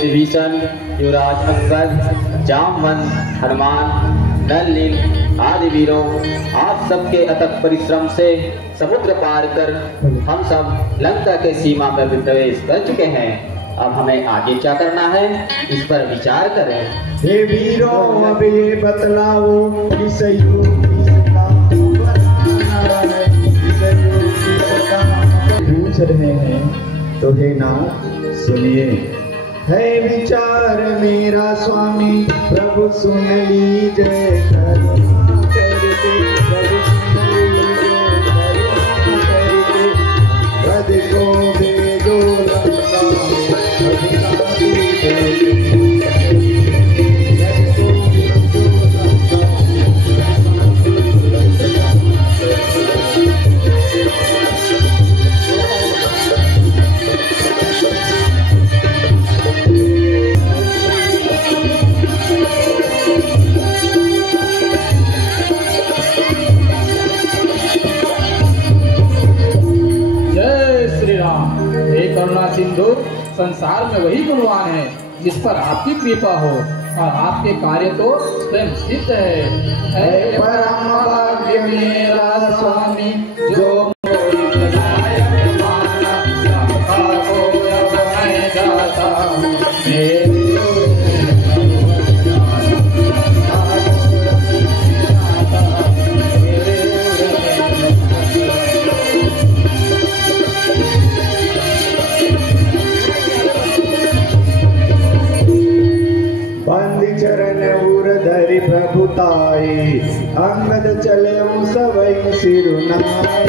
विभीषण, युवराज अंगद, जामवंत, हनुमान, नल नील आदि वीरों, आप सबके अथक परिश्रम से समुद्र पार कर हम सब लंका के सीमा में प्रवेश कर चुके हैं। अब हमें आगे क्या करना है, इस पर विचार करें। हे वीरों, अब ये बतलाओ किस युग पूछ रहे हैं, तो हे नाथ सुनिए। है विचार मेरा स्वामी, प्रभु सुन लीजिए करुणा करके, प्रभु सुन लीजिए करुणा करके, वध को भेजो लंका में अधिकारी देवी। सिंधु, संसार में वही गुणवान है जिस पर आपकी कृपा हो, और आपके कार्य तो स्वयं सिद्ध है। परम भाग्य मेरा स्वामी, जो प्रभुताई, अंगद चले सबई सिरुनाई,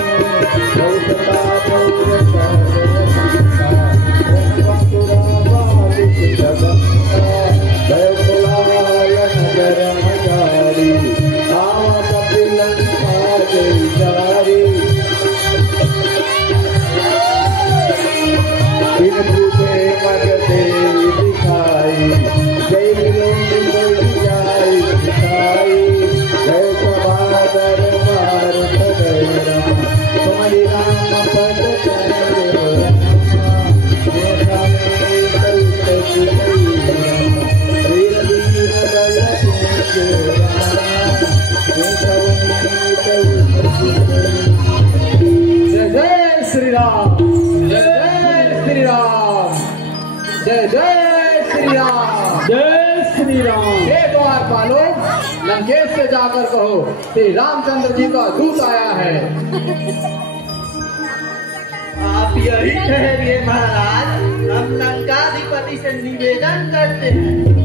लंकेश से जाकर कहो श्री रामचंद्र जी का दूत आया है। आप यही ठहरिए महाराज, हम लंकाधिपति से निवेदन करते हैं।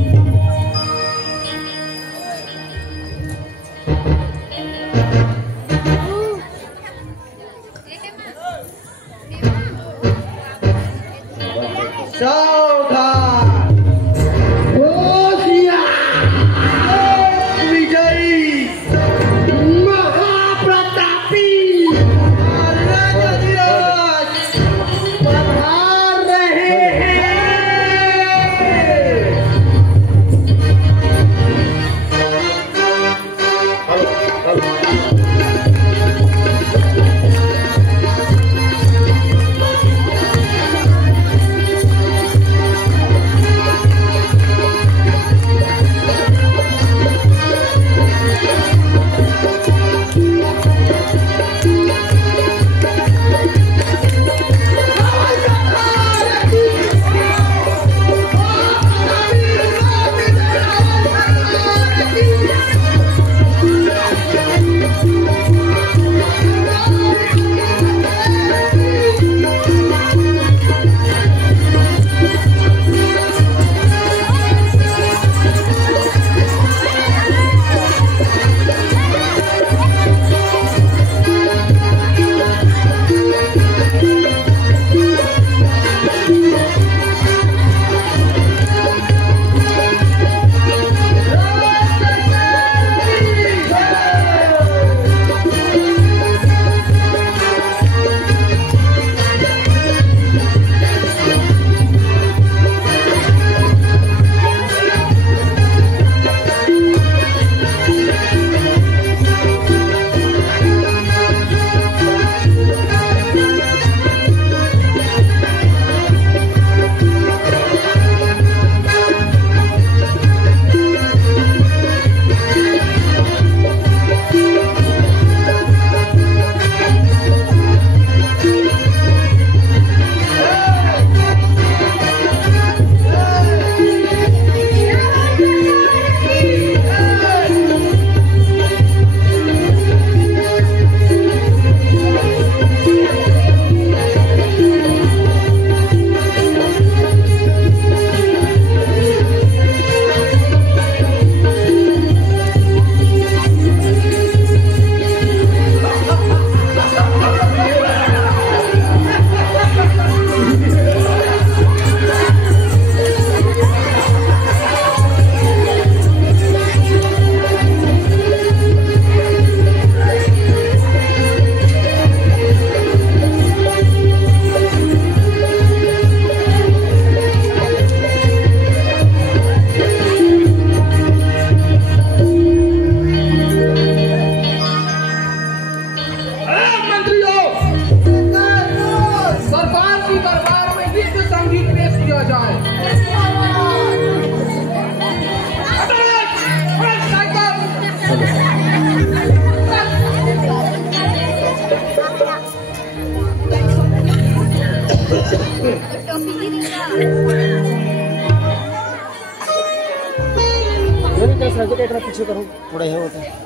बेटा एक पीछे करो थोड़ा है होता है।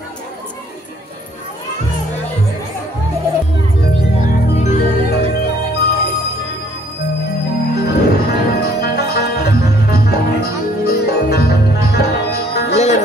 ले ले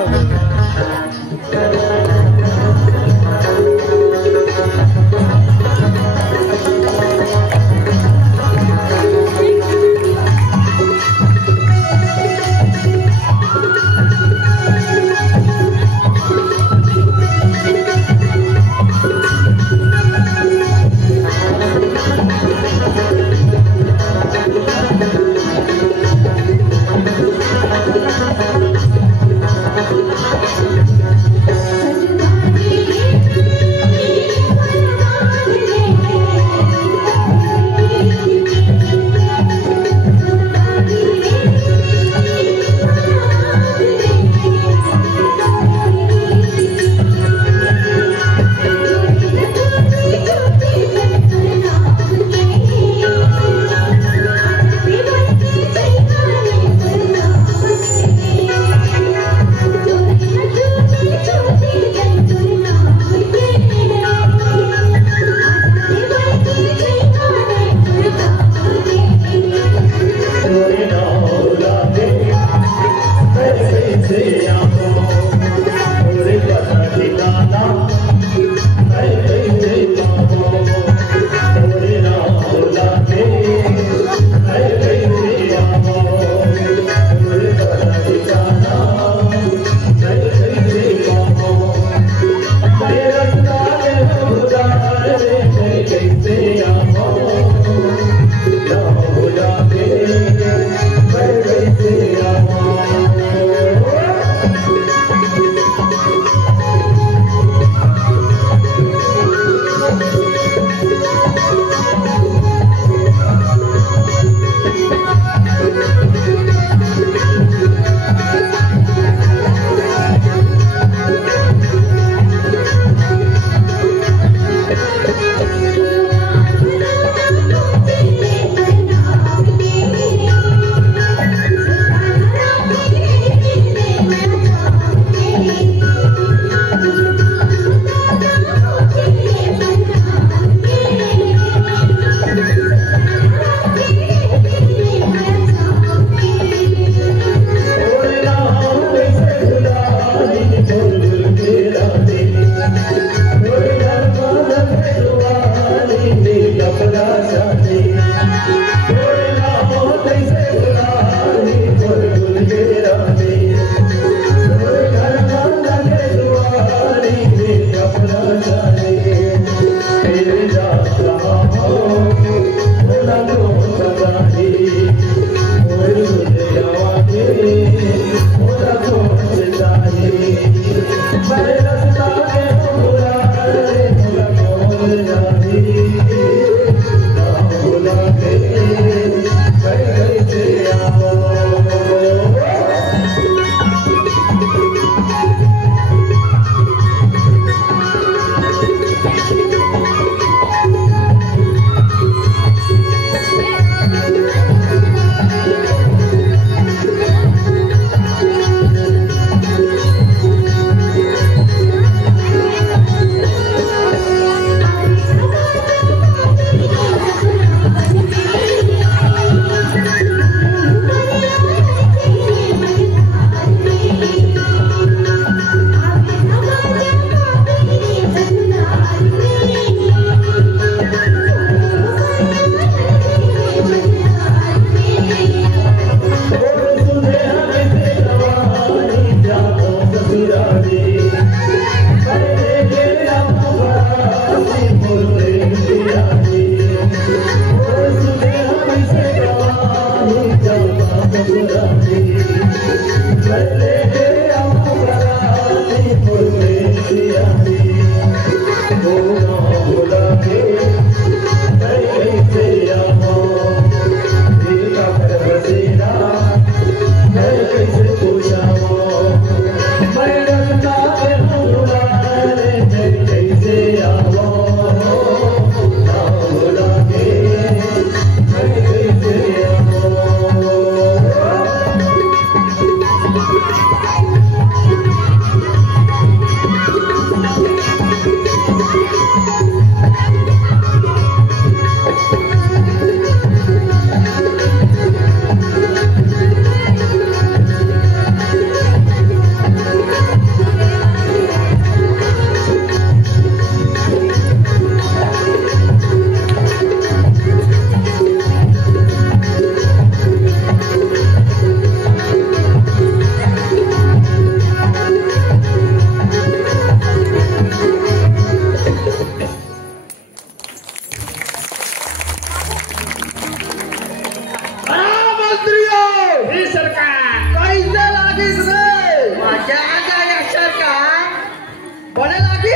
की?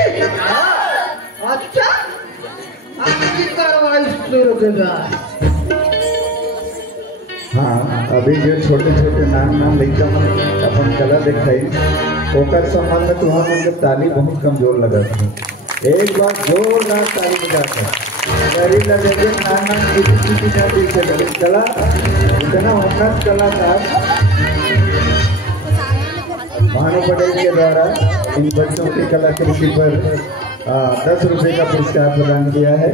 अच्छा, आपकी कार्रवाई शुरू कर रहा है। हाँ, अभी जो छोटे छोटे नाम लड़का मन अपन कला दिखाई ओकर संबंध में तुम के ताली बहुत कमजोर लगा था। एक बार जोरदार ताली बजाता गरी लगे नाम किसी का पीछे कला इतना उन्नत कलाकार भानु पटेल के द्वारा इन बच्चों की कलाकृति पर 10 रुपए का पुरस्कार प्रदान किया है।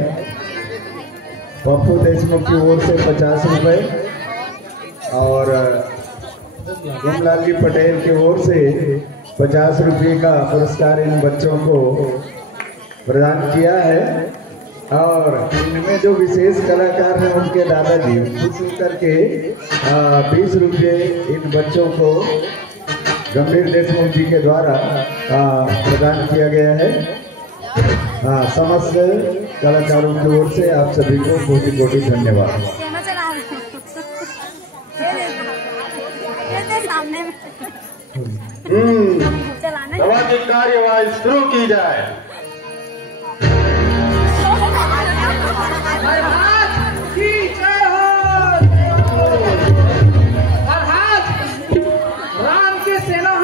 पप्पू देशमुख की ओर से 50 रुपए और गुमलाल जी पटेल की ओर से 50 रुपए का पुरस्कार इन बच्चों को प्रदान किया है। और इनमें जो विशेष कलाकार हैं उनके दादाजी खुश करके 20 रुपये इन बच्चों को गंभीर देशमुख जी के द्वारा प्रदान किया गया है। समस्त कलाकारों की ओर से आप सभी को कोटि कोटि धन्यवाद। सभा की कार्यवाही शुरू की जाए। राम के सेना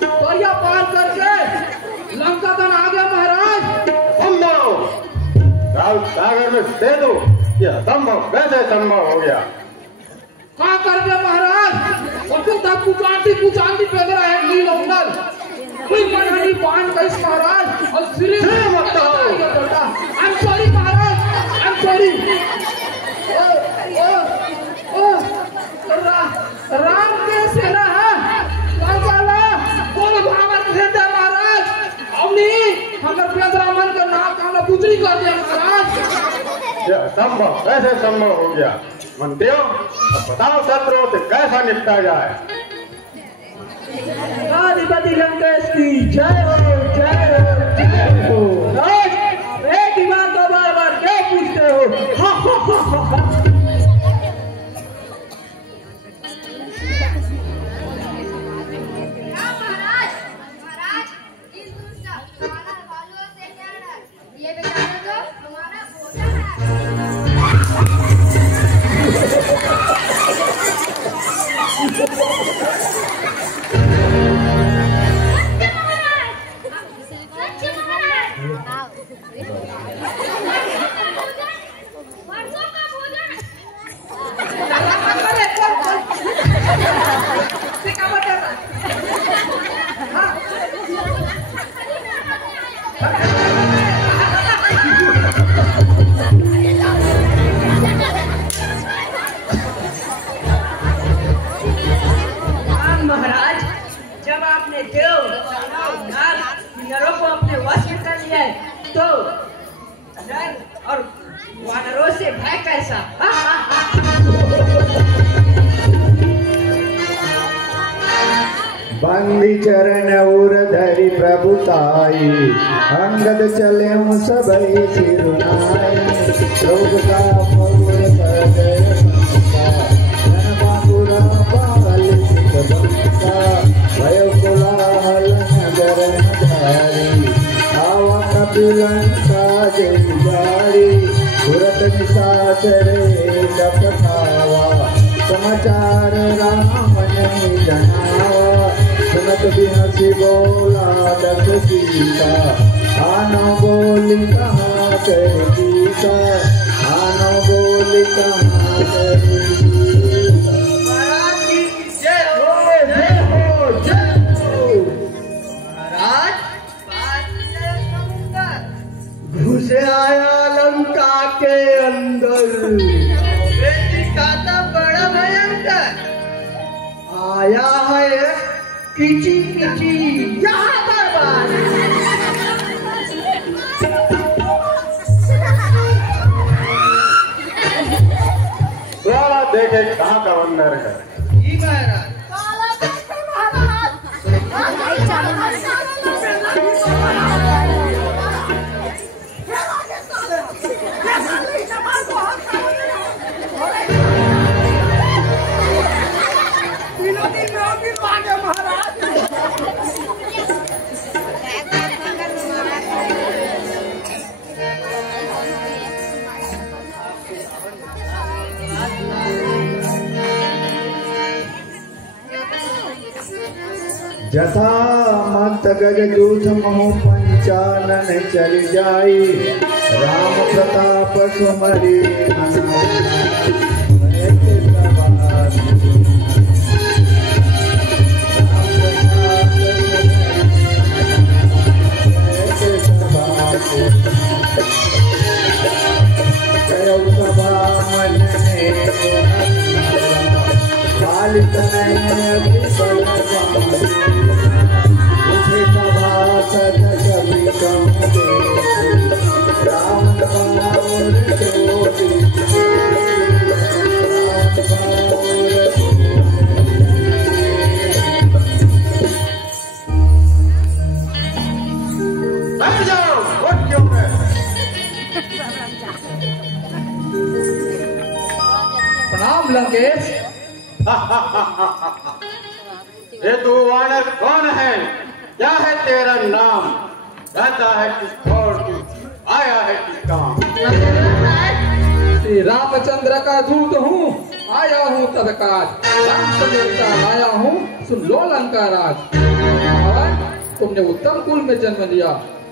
दरिया पार करके लंका तक आ गया महाराज। सागर में दे दो, यह संभव कैसे संभव हो गया? क्या कर दिया महाराज? और तुम तक कुचांटी फेंक रहा है नील उंगल कोई मनहनी पान कैस महाराज और सिर्फ मत हो। I am sorry Maharaj, I am sorry. Ram के सेना है बोल भागवत भेजा महाराज। अवनी हमने पेंद्रा मन का नाक हमने पुत्री कर दिया महाराज। यह संभव कैसे संभव हो गया? मंत्रियों अब बताओ शत्रुओं से कैसा निपटा जाए? अधिपति लंकेश की जय हो, जय हो, जय हो। राज, एक ही बात को बार बार क्यों पूछते हो? महाराज इस दुष्ट हमारा भालुओं से क्या डर? ये बेचारा तो हमारा भोजन है। महाराज, जब आपने देव को अपने वश में कर लिया है तो नर और वानरों से भय कैसा? बंदी चरण उर धरि प्रभुताई अंगद चले हूँ सबई सिरुनाई लोग का पौर सदय संता जन बाबुरा पाल सिख बंता भयो कोलाहल नगर नधारी आवा कपिलन का जय जारी तुरत निशाचरे कपथावा समाचार राम ने जनावा सुनत बिहसी बोला दस सीता आनो बोली कहाँ कर गीता आनो बोली कहाँ कर गीता। महाराज की जय हो, जय हो, जय हो। महाराज घुसे आया लंका के अंदर बेटी का तो बड़ा भयंकर आया है किची किची यहाँ बर्बाद। देखे कहाँ का वंदर है। जी महाराज। जथा मत गज दूध महु पंचानन चल जाई राम प्रताप सुमरी प्रणाम लंकेश। ये तू वानर कौन है? क्या है तेरा नाम? रहता है किस और तू आया है किस काम? श्री रामचंद्र का दूत हूँ, आया हूँ तत्काल राम संदेश आया हूँ, सुन लो लंका राज। तुमने उत्तम कुल में जन्म लिया,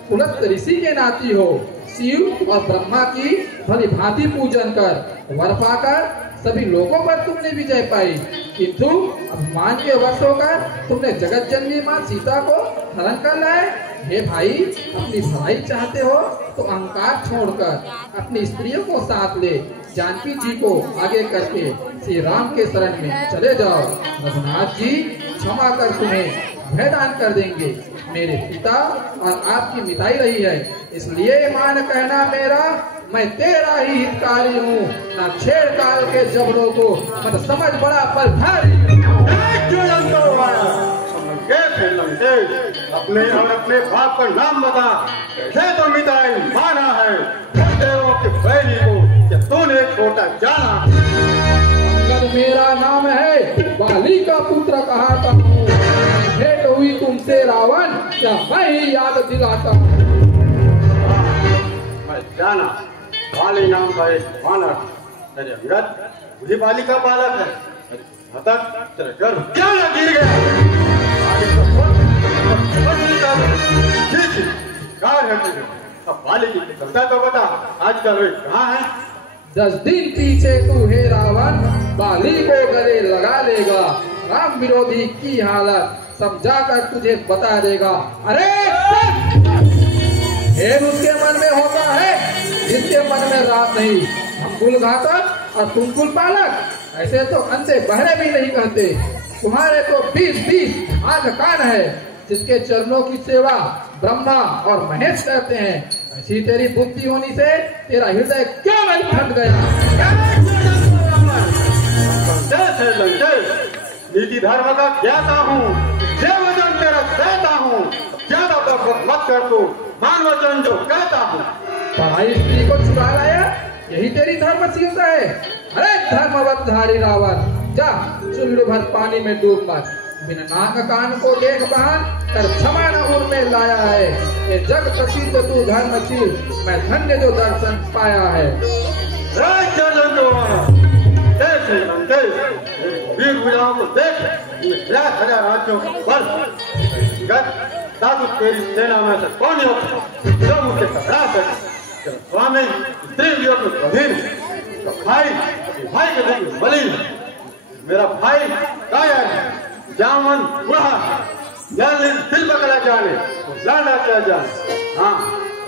पुलस्त ऋषि के नाती हो, शिव और ब्रह्मा की भली भांति पूजन कर वर पाकर सभी लोगों पर तुमने विजय पाई, किंतु अभिमान के वश होकर तुमने जगत जननी माँ सीता को हरण कर लाए। हे भाई, अपनी भलाई चाहते हो तो अहंकार छोड़कर अपनी स्त्रियों को साथ ले जानकी जी को आगे करके श्री राम के शरण में चले जाओ। रघुनाथ जी क्षमा कर तुम्हें भयदान कर देंगे। मेरे पिता और आपकी मिताई रही है, इसलिए मान कहना मेरा, मैं तेरा ही हितकारी हूँ। ना छेड़ काल के जबड़ों को मत समझ बड़ा पर भारी। अपने और अपने बाप का नाम बता, कैसे तो मिताई माना है देवों के बैरी को, क्या तूने छोटा जाना? अंगद मेरा नाम है, बाली का पुत्र कहाता हूँ। भेंट हुई तुमसे रावण, क्या मैं ही याद दिलाता हूँ। मैं जाना बाली नाम का एक वानर तेरे अंगद बुढ़ी बाली का बालक है। हतक तेरे गर्भ क्या न गिर गया? अब बाली की सत्ता तो बता, आजकल वे कहाँ है? 10 दिन पीछे तू हे रावण बाली को गले लगा लेगा। राम विरोधी की हालत समझाकर तुझे बता देगा। अरे खेल उसके मन में होता है जिसके मन में रात नहीं। हम कुल घातक और तुम कुल पालक, ऐसे तो अंधे बहरे भी नहीं कहते। तुम्हारे तो 20 आंख कान है, जिसके चरणों की सेवा ब्रह्मा और महेश करते हैं। ऐसी तेरी बुद्धि होने से तेरा हृदय क्यों नहीं फट गया? नीति धर्म का ज्ञाता हूँ, वचन तेरा कहता हूँ। ज्यादा मत कर तू, मान वचन जो कहता हूँ। पढ़ाई स्त्री को छुड़ा लाया, यही तेरी धर्मशीलता है? अरे धर्मवतधारी रावण, जा चुल्लू भर पानी में डूब मत। बिना नाक कान को देख बहान कर क्षमा न उर में लाया है। ये जग प्रसिद्ध तू धर्मशील, मैं धन्य जो दर्शन पाया है। वीर विराम को देख, 1,00,000 राज्यों का बल। साधु तेरी सेना में से कौन होता जो मुझसे टकरा सके? स्वामी स्त्री भी अपने गंभीर, भाई के देख बलि। मेरा भाई कायर है, जामन बुढ़ा, दिल बकला जाने जाना क्या जाने। हाँ,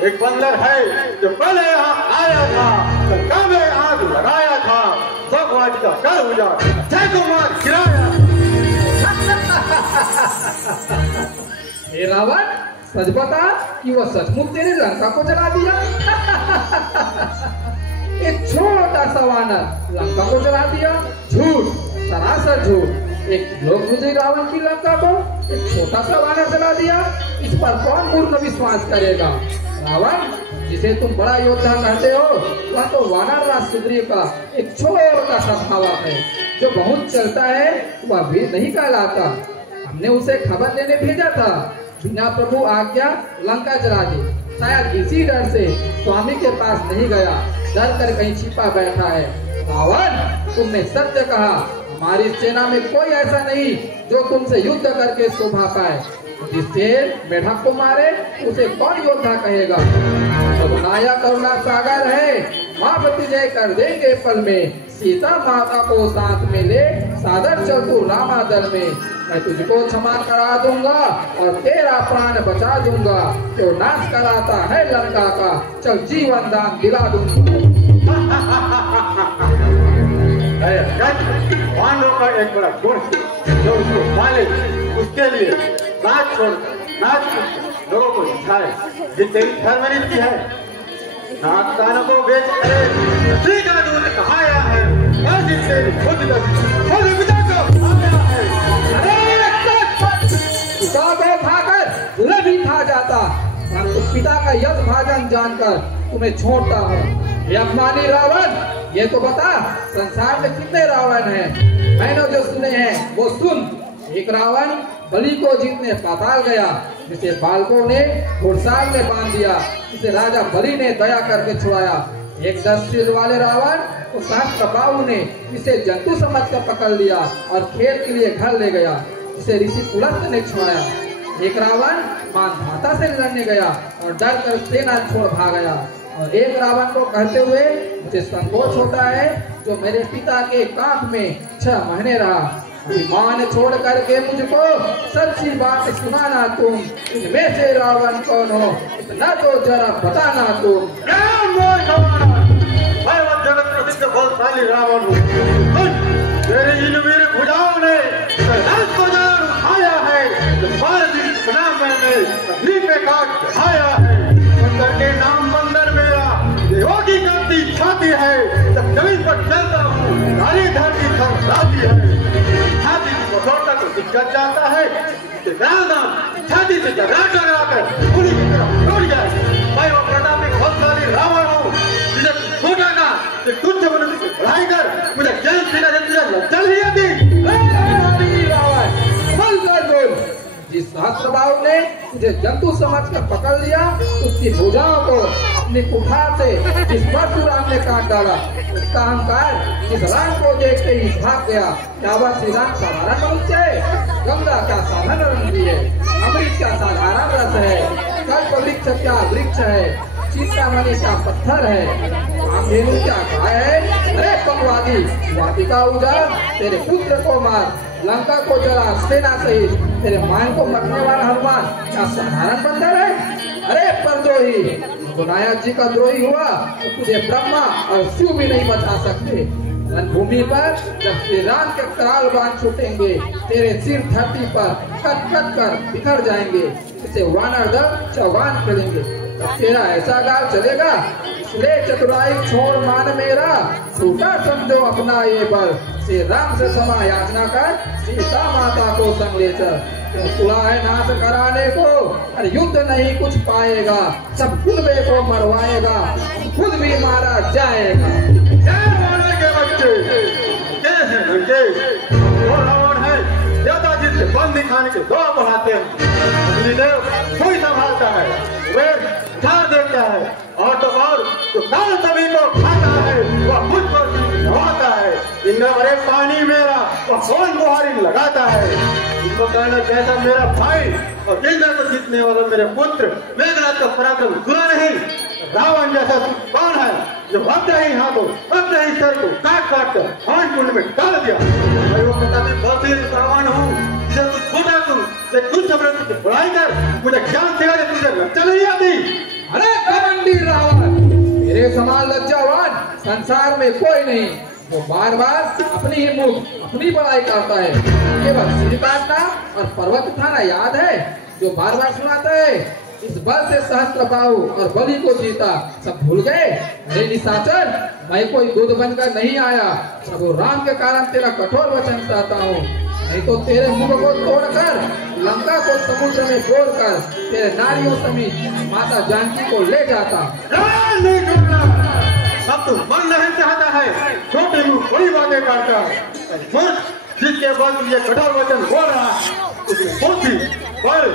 एक बंदर है जो पहले यहाँ आया था, काबे आग लगाया था, भगवान का कर उजाड़ मार गिराया। हे रावण, सच बता कि वह सचमुच तेरे लंका को जला दिया? एक छोटा सा वानर लंका को जला दिया? झूठ, सरासर झूठ। एक लोग मुझे रावण की लंका को एक छोटा सा वानर जला दिया, इस पर कौन मूर्ख विश्वास करेगा? रावण, जिसे तुम बड़ा योद्धा कहते हो, वह तो वानर राज सुग्रीव का एक छोटा सा भावा है, जो बहुत चलता है वह भी नहीं कहलाता। हमने उसे खबर लेने भेजा था, बिना प्रभु आज्ञा लंका जला दी। शायद इसी डर से स्वामी के पास नहीं गया, डर कर कहीं छिपा बैठा है। रावण, तुमने सत्य कहा, हमारी सेना में कोई ऐसा नहीं जो तुमसे युद्ध करके शोभा पाए। जिससे मेढक को मारे उसे कौन योद्धा कहेगा। नाया करुणा सागर है, माफ तुझे कर देंगे पल में। सीता माता को साथ में ले सादर चल तू रामा दल में। मैं तुझको क्षमा करा दूंगा और तेरा प्राण बचा दूंगा। जो नाश कराता है लंका का, चल जीवन दान दिला दूंगा। पांडवों का एक बड़ा गुण जो उसको पाले, उसके लिए नाच छोड़ नाच लोगों को सिखाए। ये तेरी धर्मनीति है, नाच कानों को बेच करे ठीक है। दूध कहाया है ऐसी तेरी खुद पिता को आया है। खाकर तुम्हें भी खा जाता, पिता का यज्ञ भाजन जानकर तुम्हें छोड़ता हूँ। ये अपमानी रावण, ये तो बता संसार में कितने रावण हैं? मैंने जो सुने हैं वो सुन। एक रावण बलि को जीतने पाताल गया, जिसे बालकों ने घुड़साल में बांध दिया, जिसे राजा बलि ने दया करके छुड़ाया। एक 10 सिर वाले रावण को सहस्त्रबाहु ने इसे जंतु समझकर पकड़ लिया और खेल के लिए घर ले गया, जिसे ऋषि पुलस्त ने छुड़ाया। एक रावण मानधाता से लड़ने गया और डर कर सेना छोड़ भाग गया। और एक रावण को कहते हुए मुझे संकोच होता है, जो मेरे पिता के कांख में 6 महीने रहा। अभिमान छोड़ करके मुझको सच्ची बात सुनाना तुम। इनमें से रावण कौन हो इतना तो जरा बताना तुम। जगत प्रसिद्ध बलशाली रावण हूँ। तेरे इन वीर भुजाओं ने को जान उठाया है। मैंने पे काट चढ़ाया है। बंदर के नाम बंदर मेरा योगी करती छाती है। जब जमीन पर चलता हूँ नारी धरती थरथराती है। छाती की कठोरता को दिक्कत जाता है। छाती से टकरा कर पूरी की तरफ टूट जाए। मैं वो प्रतापी बलशाली रावण हूँ, जिसे छोटा का तुच्छ मनुष्य से लड़ाई कर मुझे जल पीना चल ही आती। जिस सहस्त्रबाहु ने तुझे जंतु समझकर पकड़ लिया, उसकी भुजाओं को अपनी कुठार से जिस परशुराम ने काट डाला, उसका अहंकार जिस राम को देखते ही भाग गया। क्या वह श्री राम साधारण मनुष्य है? गंगा का साधन रंग है, अमृत का साधारण रस है, कल्प वृक्ष क्या वृक्ष है, चिंतामणि का पत्थर है, कामधेनु क्या गाय है। अरे पकवादी वाटिका उजाड़, तेरे पुत्र को मार, लंका को जला, सेना सहित तेरे मान को मरने वाला हनुमान क्या साधारण बंदर है? अरे परद्रोही, विनायक जी का द्रोही हुआ तो तुझे ब्रह्मा और शिव भी नहीं बचा सकते। रणभूमि पर जब श्री राम के कराल बाण छूटेंगे, तेरे सिर धरती पर कट कट कर बिखर जाएंगे, इसे वानर दल चौगान करेंगे। तेरा ऐसा गाल चलेगा, इसलिए चतुराई छोड़ मान मेरा, टूटा समझो अपना ये बल। श्री राम से क्षमा याचना कर, सीता माता को संग ले चल। तुला है नाश कराने को, और युद्ध नहीं कुछ पाएगा, सब कुलबे को मरवाएगा, खुद भी मारा जाएगा। के बच्चे वो रावण है, ज्यादा जिससे बंद दिखाने के दो बढ़ाते हैं। अग्निदेव कोई संभालता है, वे ठार देता है, और तो और जो काल सभी को खाता है वह खुद को नवाता है। इंद्र भरे पानी मेरा वह कौन बुहारी लगाता है। इसको कहना जैसा मेरा भाई और इंद्र को जीतने वाला मेरे पुत्र मेघनाथ का पराक्रम सुना नहीं। रावण जैसा कौन है जो अपने ही हाथों अपने ही सर को काट काट कर हाथ कुंड में डाल दिया। मैं वो प्रतापी बलशाली रावण हूँ, जिसे तू छोटा कुछ समृद्ध की बुराई कर मुझे ज्ञान सिखा दे, तुझे चली आती। अरे कमंडी रावण, मेरे समान लज्जावान संसार में कोई नहीं। वो बार बार अपनी ही मुख अपनी बड़ाई करता है। केवल सिर काटना और पर्वत उठाना याद है जो बार बार सुनाता है। इस बल से सहस्त्रबाहु और बलि को जीता, सब भूल गए? अरे निशाचर, मैं कोई दूध बनकर नहीं आया, प्रभु राम के कारण तेरा कठोर वचन चाहता हूँ। नहीं तो तेरे मुख को तोड़कर लंका को समुद्र में जोड़कर तेरे नारियों समेत माता जानकी को ले जाता। अब तो मन नहीं चाहता है, छोटे मुंह बड़ी बातें करता है। जिसके बाद ये कठोर वचन बोल रहा है, उसमें बुद्धि, बल,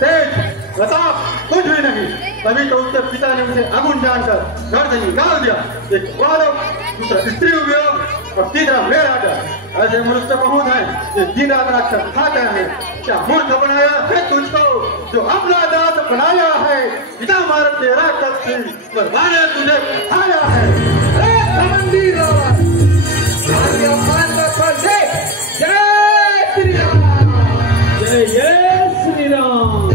तेज, प्रताप कुछ भी नहीं। तभी तो उसके पिता ने मुझे अगुण जानकर घर से निकाल दिया। एक बालक, दूसरा स्त्री उपयोग और तीसरा मेरा डर। ऐसे मनुष्य बहुत हैं जो दिन रात राक्षस खाते हैं। क्या मूर्ख बनाया है तुझको जो अपना दांत बनाया है। पिता मार तेरा कत्थी पर माने तुझे खाया है। घमंडी रावण, आज अपमान का फल दे। जय श्री राम। जय जय श्री राम।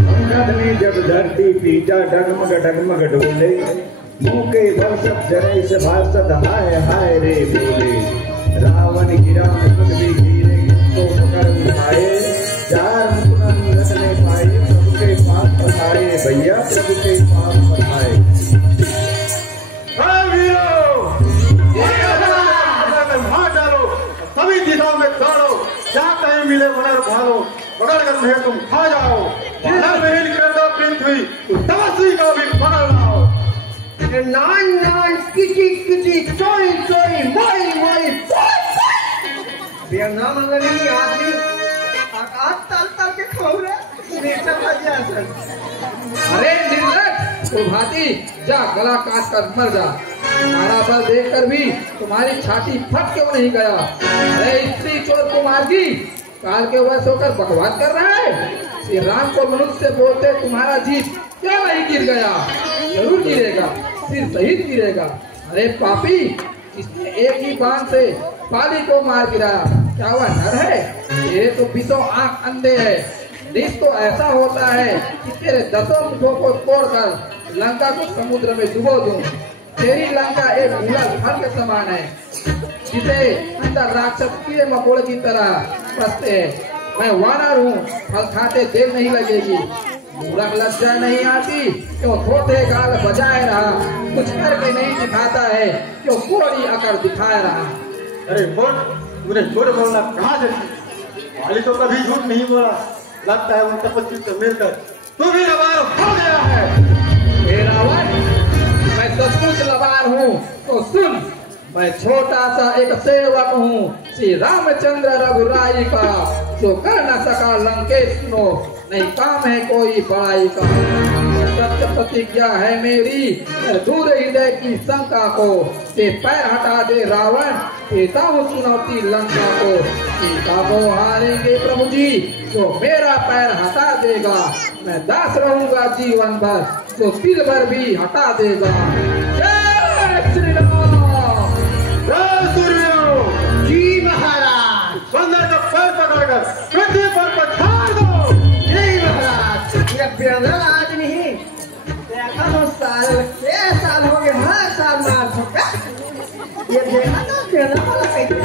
ने जब धरती पीटा डगमग डोले, मुंह के भर सब जरे से भाषद हाय हाय रे बोले। रावण गिरा मुकुट भी गिरे, तो पकड़ उठाए। चार मुकुट मूरत ने पाए, प्रभु के पास पधारे। भैया प्रभु के पास पधारे। मार डालो, सभी दिशाओं में दौड़ो। जहाँ कहीं मिले वनर भालो, पकड़ कर मुझे तुम खा जाओ। महल कर दो पृथ्वी, तपस्वी को भी पकड़ लाओ। नान नान किची किची चोरी चोरी मोई मोई बेना मंगली आदमी आकाश तल तल के खौरे नेचर बजा सर। अरे निर्लज, तो भाती जा गला काट कर मर जा। तुम्हारा बल देखकर भी तुम्हारी छाती फट क्यों नहीं गया। अरे स्त्री चोर कुमार जी, काल के वश होकर बकवास कर रहा है। श्री राम को मनुष्य से बोलते तुम्हारा जीत क्यों नहीं गिर गया। जरूर गिरेगा, फिर शहीद गिरेगा। अरे पापी, इसने एक ही बाण से पाली को मार गिराया। क्या वह नर है? तेरे तो बीसों आंख अंधे है। रिश्त तो ऐसा होता है कि तेरे 10 मुखों को तोड़कर लंका को समुद्र में डुबो दूं। तेरी लंका एक भूला फल के समान है, जिसे अंदर राक्षस कीड़े मकोड़े की तरह फंसते हैं। मैं वानर हूँ, फल खाते देर नहीं लगेगी। मूर्ख लज्जा नहीं आती क्यों थोथे गाल बजाए रहा। कुछ करके नहीं दिखाता है क्यों कोड़ी अकड़ दिखाए रहा। अरे बोल, तूने झूठ बोलना कहाँ से? वाली तो कभी झूठ नहीं बोला। लगता है उन तपस्वी से मिलकर तू भी लबार हो गया है। हे रावण, मैं सचमुच लबार हूँ तो सुन। मैं छोटा सा एक सेवक हूँ श्री रामचंद्र रघुराई का, जो कर न सका लंकेश नो, नहीं काम है कोई बड़ाई का। सत्य प्रतिज्ञा है मेरी, दूर हृदय की शंका को, के पैर हटा दे रावण, देता हूँ चुनौती लंका को। सीता को हारेंगे प्रभु जी, जो मेरा पैर हटा देगा। मैं दास रहूंगा जीवन भर, जो दिल भर भी हटा देगा। जय श्री राम। जी महाराज। बंदर का पैर पकड़कर पृथ्वी पर पछाड़ दो। जय महाराज। ये बेना आज नहीं देखा तो साल हो गए, हर साल मार सकता। ये देखा तो बेना वाला कैसे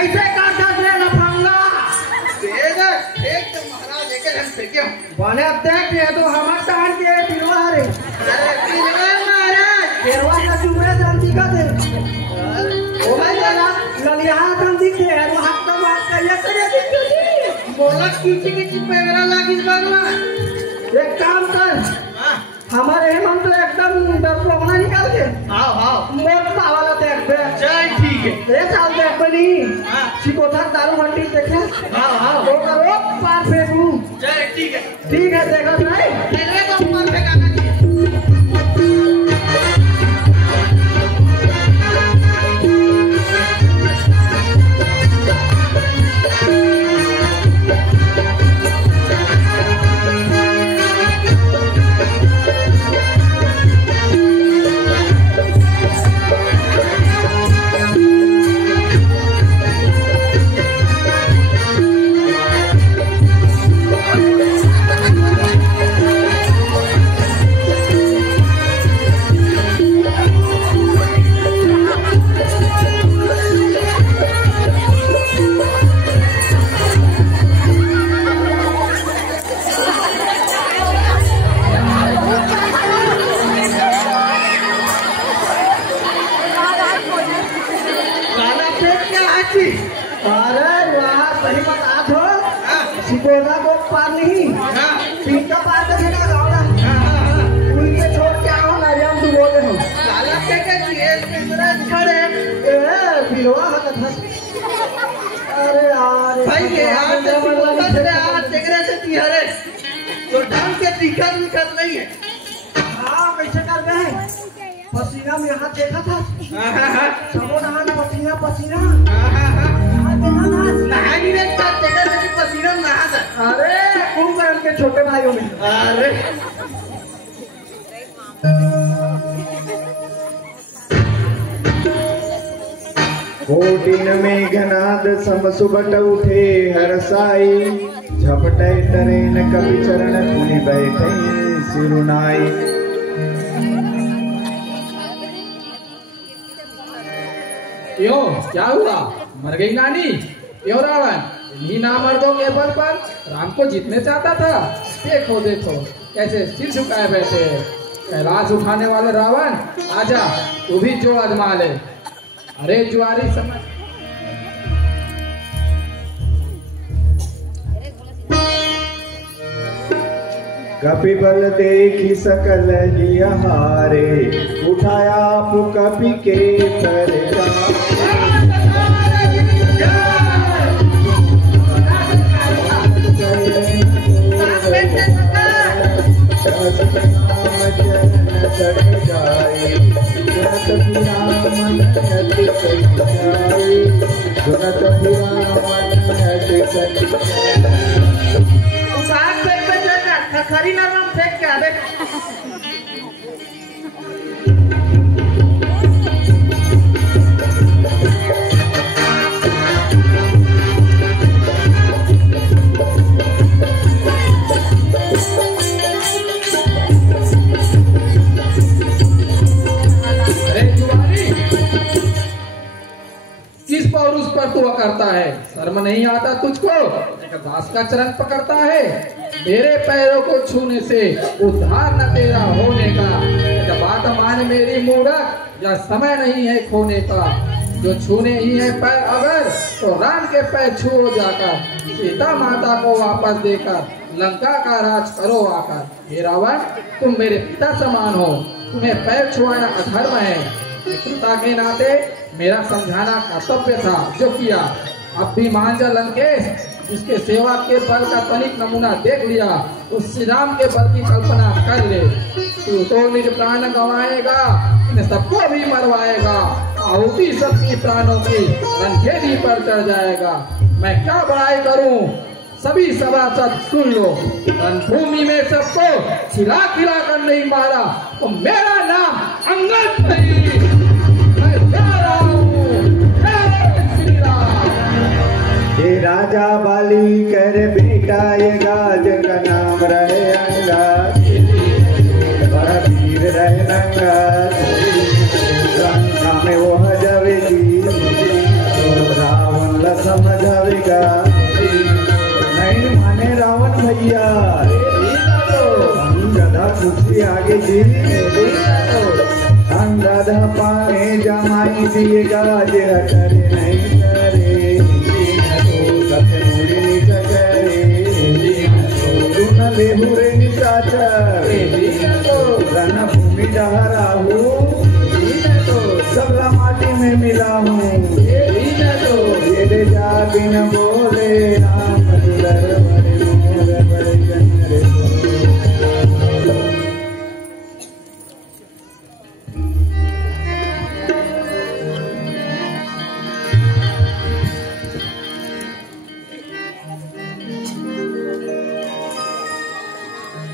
कैसे काटा दे लफंगा। बने अब देख रहे तो हमारे टाइम के पिलवा रे। अरे पिलवा मारे पिलवा का चुमरे जल्दी कर दे। ओ भाई ललिया हम दिखे है, वो हाथ तो बात कर ये करे। कीची कीची पेगरा लागी बागला। एक काम कर, हमारे हेमंत तो एकदम डरपोक ना निकाल के। हाँ हाँ मोटा वाला देख दे। चल ठीक है। ये साल देख बनी। चिकोथा दारू मंडी देखे। हाँ हाँ वो करो पार फेंकूं। चल ठीक है। ठीक है देखा नहीं। पहले तो ऊपर फेंका चाहिए। अरे वहाँ सही बता दो। चिकोधा को पार नहीं। पीका पार तो खेला गाँव उनके छोड़ के आओ ना जब तू बोले हो। साला क्या चीज कितना खड़े। बिलवा हाथ था। अरे यार भाई ये यार देख रहे थे तिहारे तो ढंग से दिक्कत नहीं है। हाँ कैसे कर रहे हैं? पसीना में हाथ देखा था। सबो नहाना पसीना पसीना। नहा नहीं रहता देखा था कि पसीना नहा था। अरे खूब कर के छोटे भाइयों में। अरे कोटिन मेघनाद समसुबट उठे हरसाई झपटे तरेन कवि चरण पुनि बैठे सिरुनाई। क्यों क्या हुआ? मर गई नानी? क्यों रावण इन्हीं नामर्दों के बल पर राम को जीतने चाहता था? देखो देखो कैसे सिर झुकाए बैठे। कैलाश उठाने वाले रावण आजा तू भी जो आजमा ले। अरे जुआरी समझ कपि बल देखी सकल ही हारे उठाया आपु कपि के पर खरी नरम फेंक के आवे। किस पौरुष पर तू करता है? शर्म नहीं आता तुझको? दास का चरण पकड़ता है। मेरे पैरों को छूने से उद्धार न तेरा होने का। बात मान मेरी मूर्ख, यह समय नहीं है खोने का। जो छूने ही है पैर अगर तो राम के पैर छुओ जाकर। सीता माता को वापस देकर लंका का राज करो आकर। हे रावण तुम मेरे पिता समान हो, तुम्हें पैर छुआना अधर्म है। पिता के नाते मेरा समझाना कर्तव्य था जो किया। अब भी मान जा लंकेश, जिसके सेवा के बल का तनिक नमूना देख लिया उस श्री राम के बल की कल्पना कर ले। तू तो निज प्राण गंवाएगा, इन सबको भी मरवाएगा। आहुति सबकी प्राणों की रंगेरी पर चढ़ जाएगा। मैं क्या बड़ाई करूं, सभी सभासद सुन लो। रणभूमि में सबको खिला खिला कर नहीं मारा तो मेरा नाम अंगद नहीं। मैं जा रहा हूं, श्री राम। ये राजा बाली कर बेटा ये गाज का नाम रहे अंगद, बड़ा वीर रहे नंगद। लंका में वो जावेगी तो रावण ल समझावेगा। नहीं माने रावण भैया, गधा कुर्सी आगे जी। अंगद पाने जमाई दिएगा, जे करे नहीं करे। बेहुरे निशाचर रणभूमि डहराहू सबला माटी में मिला हूँ ये जाति न बोले राम दुलर बड़े मोर बड़े चंद्र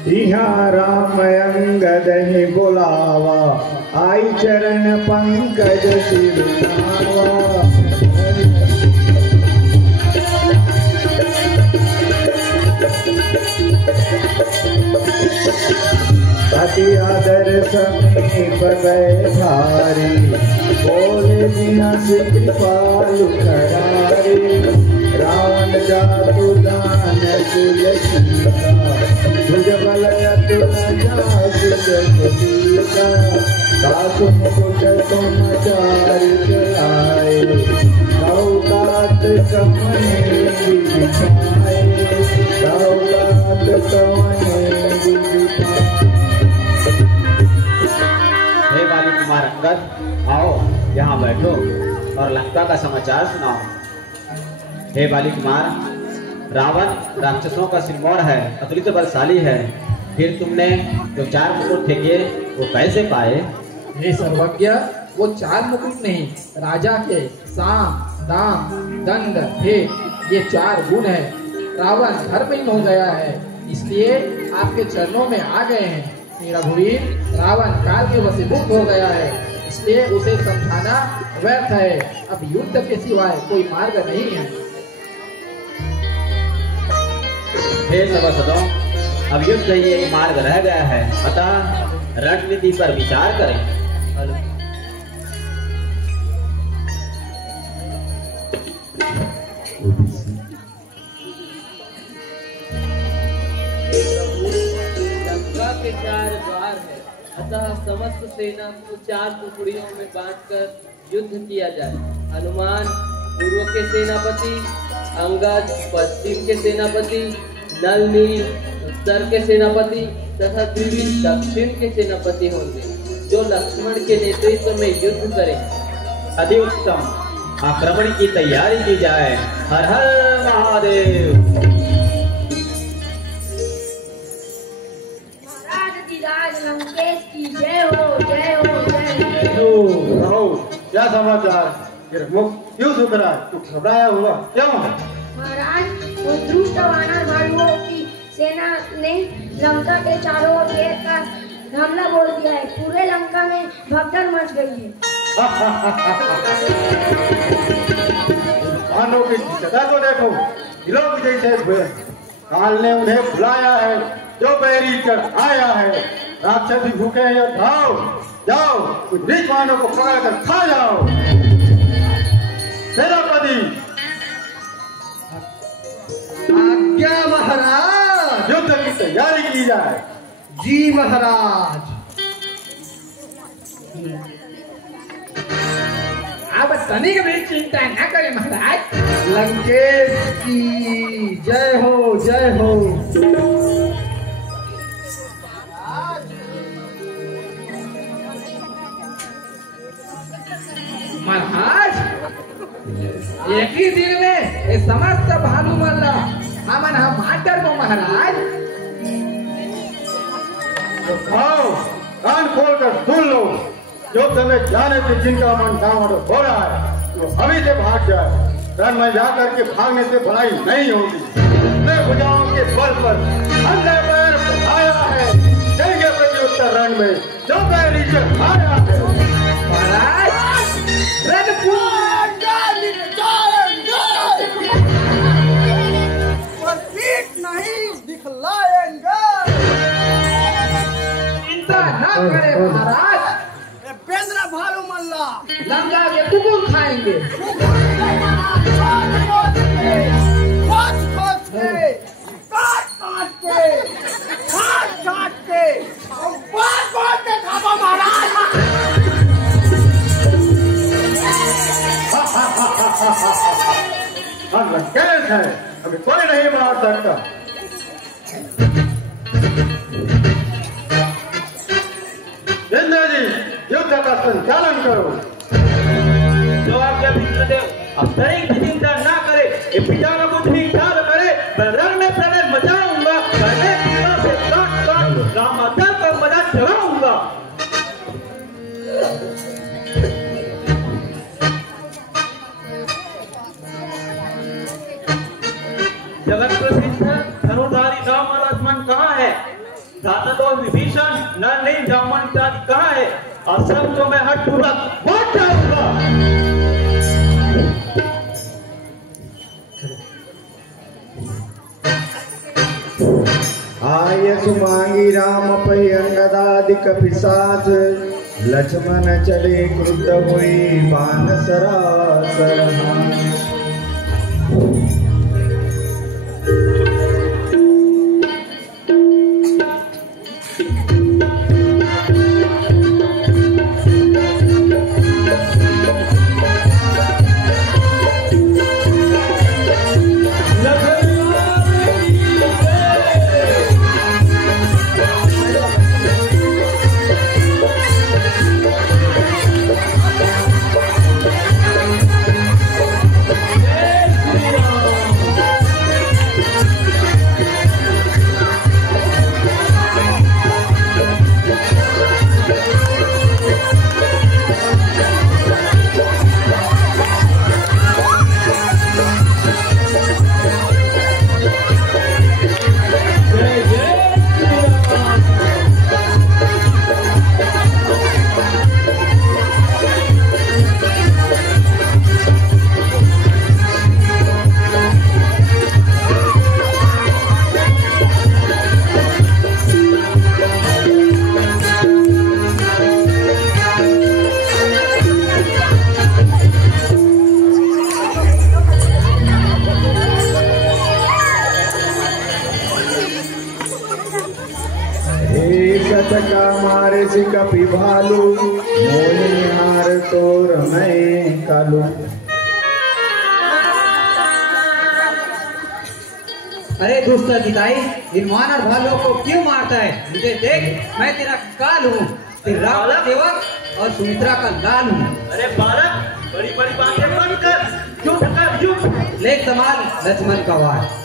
यहाँ राम अंगद ही बुलावा आई चरण पंकज सिर नावा अति आदर समीप गए भारी बोले बिना से कृपालु करारे रावण जातु दान कुल सीता भुज बल अतुल जातु जगदीता सासु मुकुट तुम चारि चलाए नौकात कमने दिखाए नौकात कमने दिखाए। हे बाली कुमार अंगद, आओ यहाँ बैठो और लंका का समाचार सुनाओ। हे बाली कुमार, रावण राक्षसों का सिरमौर है, अतुलित बलशाली है, फिर तुमने जो 4 मुकुट फेंके वो कैसे पाए? हे सर्वज्ञ, वो 4 मुकुट नहीं, राजा के साम दाम दंड भेद ये 4 गुण है। रावण धर्महीन हो गया है, इसलिए आपके चरणों में आ गए हैं। रघुवीर, रावण काल के वशीभूत हो गया है, इसलिए उसे समझाना व्यर्थ है। अब युद्ध के सिवाय कोई मार्ग नहीं है। हे सभासदों, अब युद्ध ही एक मार्ग रह गया है, अतः रणनीति पर विचार करें। लंका के 4 द्वार है, अतः समस्त सेना को 4 टुकड़ियों में बांटकर युद्ध किया जाए। हनुमान पूर्व के सेनापति, अंगद पश्चिम के सेनापति, नल नील उत्तर के सेनापति तथा द्विविद दक्षिण के सेनापति होंगे, जो लक्ष्मण के नेतृत्व में युद्ध करें। अति उत्तम, आक्रमण की तैयारी की जाए। हर हर महादेव। लंकेश की जय हो, जय हो, जय हो। रहो, क्या समाचार? तेरा मुख क्यों सूख रहा है? तू घबराया हुआ क्यों है? महाराज, वो दुष्ट वानर भालुओं की सेना ने लंका के चारों ओर घेर कर हमला बोल दिया है। पूरे लंका में भगदड़ मच गई है। मानो की सदा तो देखो, लोग जैसे हुए। काल ने उन्हें बुलाया है, जो बैरी कर आया है। राक्षसी भूखे हैं या खाओ, जाओ कुछ नीच मानव को पकड़ कर खा जाओ। सेनापति, आज्ञा महाराज। युद्ध की तैयारी की जाए। जी महाराज। आप तनिक भी चिंता न करें महाराज। लंकेश की जय हो, जय हो। महाराज, एक ही दिन में ये समस्त भालू मल्ला हमन हम माटर को महाराज। तो खाओ, कान खोल कर सुन लो। जो तुम्हें जाने से जिनका मन डामाडोल हो रहा है, तो अभी से भाग जाए। रण में जाकर के भागने से भलाई नहीं होगी। मैं भुजाओं के बल पर अंधे पैर बढ़ाया है। देंगे प्रत्युत्तर रण में जो पैर नीचे आया है। महाराज, नहीं दिखलाएंगे। चिंता न करें महाराज, बेंद्रा भालू मल्ला लंका के कुकुर खाएंगे। खोज खोज के, काट काट के, काट काट के, और बार बार के खाबा महाराज। हम लंकेश है, अभी कोई नहीं मार सकता। युद्ध का संचालन करो। जो आज्ञा मित्रदेव। अब शरीर की चिंता ना करे, ये पिता का कुछ भी ख्याल करे, मैं रण में प्रलय मचाऊंगा, पहले तीरों से काट काट रामाचल पर मजा चलाऊंगा। जगत प्रसिद्ध धनुर्धारी राम और लक्ष्मण कहाँ है? धातुदोष विभीषण, नल जामन इत्यादि कहाँ है? और सब तो मैं हट तुरंत पहुंच जाऊंगा। आय सुमांगी राम पै अंगदादिक पिशाच, लक्ष्मण चले क्रुद्ध हुई बाण सरासर। कपि भालू मोहिनी हार तोर मैं कालू। अरे दुष्ट जिताई, इन वानर भालुओं को क्यों मारता है? मुझे देख, मैं तेरा काल हूँ, तेरा राम सेवक और सुमित्रा का लाल हूँ। अरे बालक, बड़ी बड़ी बातें मत कर, चुप कर चुप। ले संभाल लक्ष्मण का वार।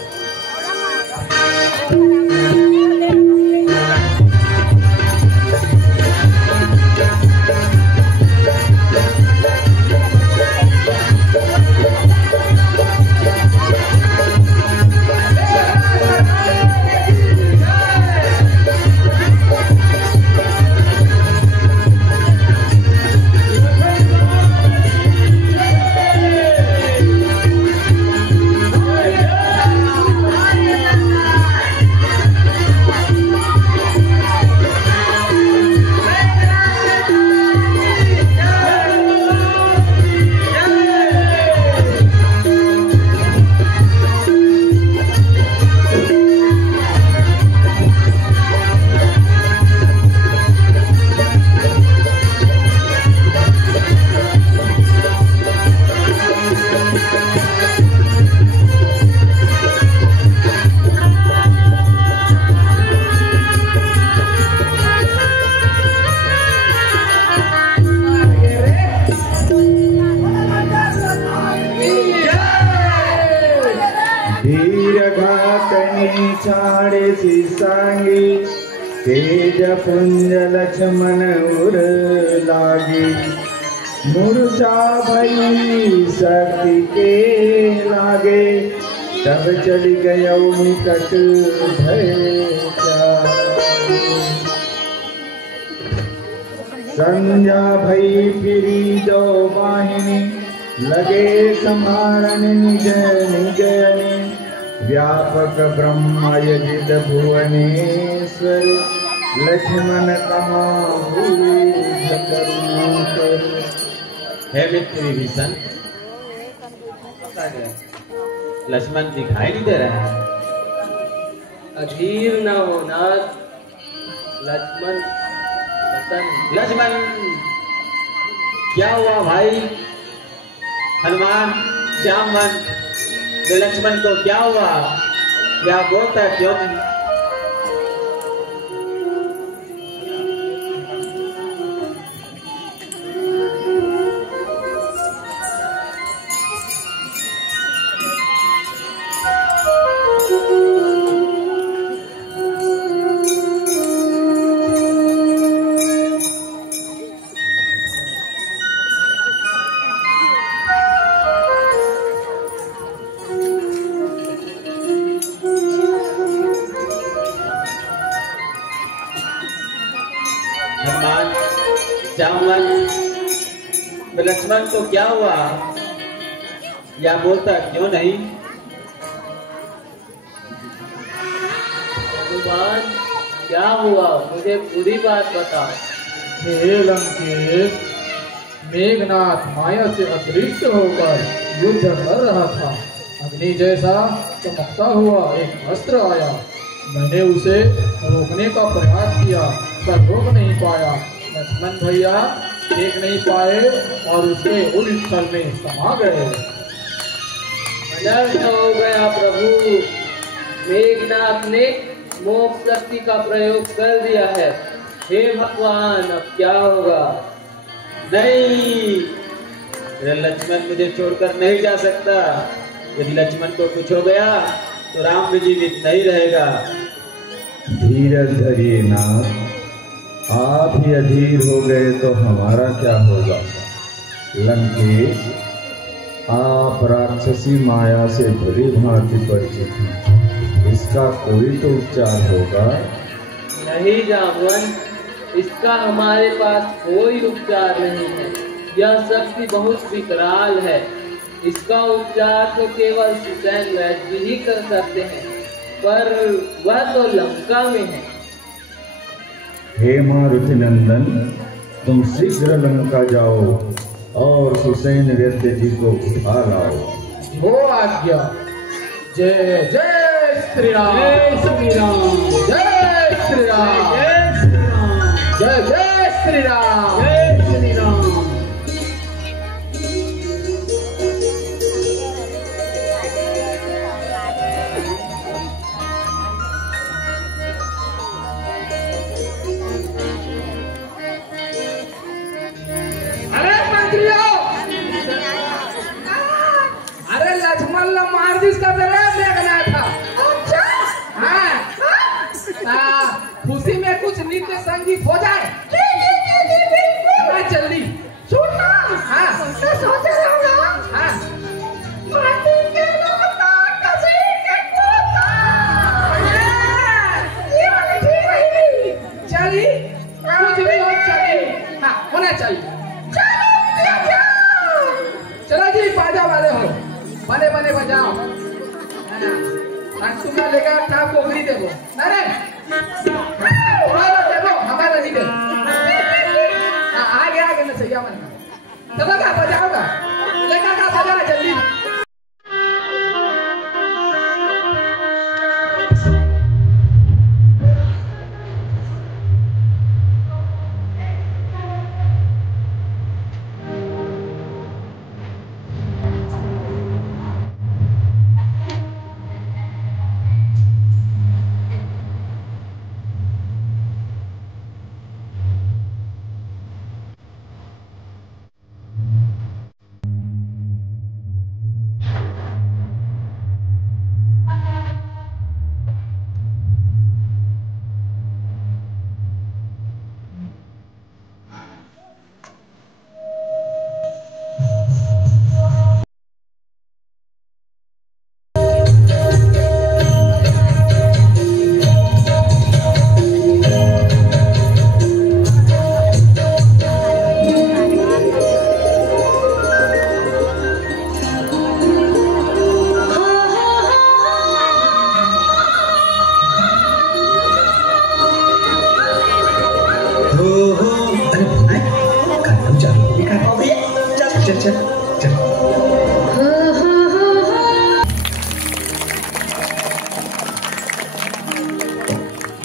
तेज पुंज लक्ष्मण उर लागी, मूर्छा भई शक्ति के लागे, तब चली गयो निकट भय। संध्या भई फिरी दो वाहिनी, लगे संहारन निज निजनी, व्यापक ब्रह्म यजित भुवनेश्वर, लक्ष्मण कहाँ हुए करुणाकर। हे मित्र विभीषण, लक्ष्मण दिखाई नहीं दे रहा है। अधीर न हो नाथ, लक्ष्मण लक्ष्मण क्या हुआ भाई? हनुमान जामवन लक्ष्मण को क्या हुआ? क्या बोलता क्यों नहीं? लक्ष्मण को क्या हुआ? या बोलता क्यों नहीं? हनुमान क्या हुआ, मुझे पूरी बात बता। हे लंकेश, मेघनाथ माया से अदृश्य होकर युद्ध कर रहा था। अग्नि जैसा चमकता हुआ एक अस्त्र आया। मैंने उसे रोकने का प्रयास किया पर रोक नहीं पाया। लक्ष्मण भैया देख नहीं पाए और उसके उस स्थल में समा गए। अनर्थ हो गया प्रभु, मेघनाथ ने मोक्ष शक्ति का प्रयोग कर दिया है। हे भगवान, अब क्या होगा? नहीं, मेरा लक्ष्मण मुझे छोड़कर नहीं जा सकता। यदि लक्ष्मण को कुछ हो गया तो राम भी जीवित नहीं रहेगा। धीरज धरिए नाथ, आप ही अधीर हो गए तो हमारा क्या होगा। लंकेश, आप राक्षसी माया से भली भांति परिचित हैं, इसका कोई तो उपचार होगा। नहीं जामवन, इसका हमारे पास कोई उपचार नहीं है। यह शक्ति बहुत विकराल है। इसका उपचार तो केवल सुसैन वैद्य ही कर सकते हैं, पर वह तो लंका में है। हे मारुति नंदन, तुम शीघ्र लंका जाओ और सुसैन वैद्य जी को उठा लाओ। हो आज्ञा। जय जय श्री राम, जय श्री राम, जय श्री राम, जय जय श्री राम, जय श्री राम। अरे लक्ष्मण ला मार दिस का देखना था। अच्छा, हाँ, खुशी में कुछ नृत्य संगीत हो जाए। जल्दी सुनना। हाँ, मैं सोच रहा हूँ। हाँ, माटी के लोटा कसी के कोता। ये वाली ठीक रही। चली, कुछ भी हो चली। हाँ, होना चाहिए। चलो जी, बाजा वाले हो, बने बने बजाओ। तुमने लेकर था पोखरी देखो। अरे देखो, हमारा नहीं दे। आगे आगे में सही मन। चलो का बजाओगा, लेकर का बजाना जल्दी।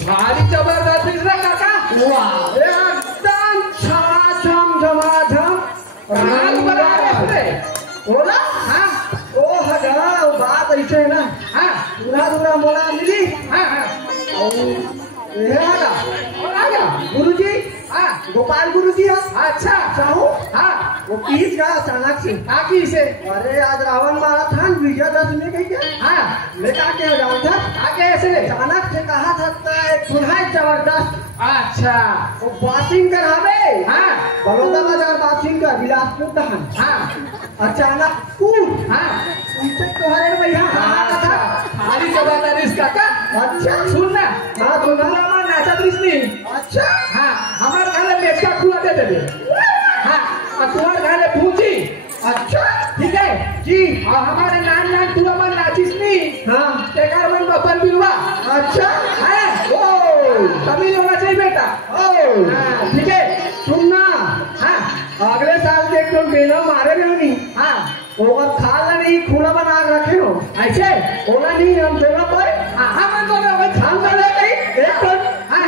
भारी जबरदस्त इसरा काका। वाह, एकदम छमाछम झमाझम राग बना रहे बोला। हाँ, ओ हगा, वो बात ऐसे है ना। हाँ, दूरा दूरा मोला मिली। हाँ हाँ, ये आगा और आगा गुरुजी। हाँ, गोपाल गुरुजी। हाँ, अच्छा साहू। हाँ, वो पीस का अचानक से आकी से। अरे आज रावण मारा था, विजयदशमी कही क्या। हाँ, लेकर आके जाओ था। आगे ऐसे अचानक से कहा था सुनाई जबरदस्त। अच्छा, वो बासिंग करावे। हाँ, बड़ौदा बाजार बासिंग का बिलासपुर दहन। हाँ, अचानक कूद। हाँ, उनसे तो हरे भैया हमारी जबरदस्त इसका का। अच्छा सुनना। हाँ, तो नाचा दृष्टि। अच्छा, हाँ, हमारे घर में इसका खुला दे दे। हाँ तुम्हारे घर में पूछी। अच्छा ठीक है जी। और हमारे नान नान तू अपन नाचिस नहीं। हाँ तेकार मन बपन बिलवा। अच्छा है ओ तमिल होना चाहिए बेटा। ओ हाँ ठीक है सुनना। हाँ अगले साल के तो बेला मारे नहीं। हाँ वो खाला नहीं खुला बना के रखे हो ऐसे ओला नहीं हम दोनों पर। हाँ हाँ मन दोनों भाई खान कर ले कहीं एक तो। हाँ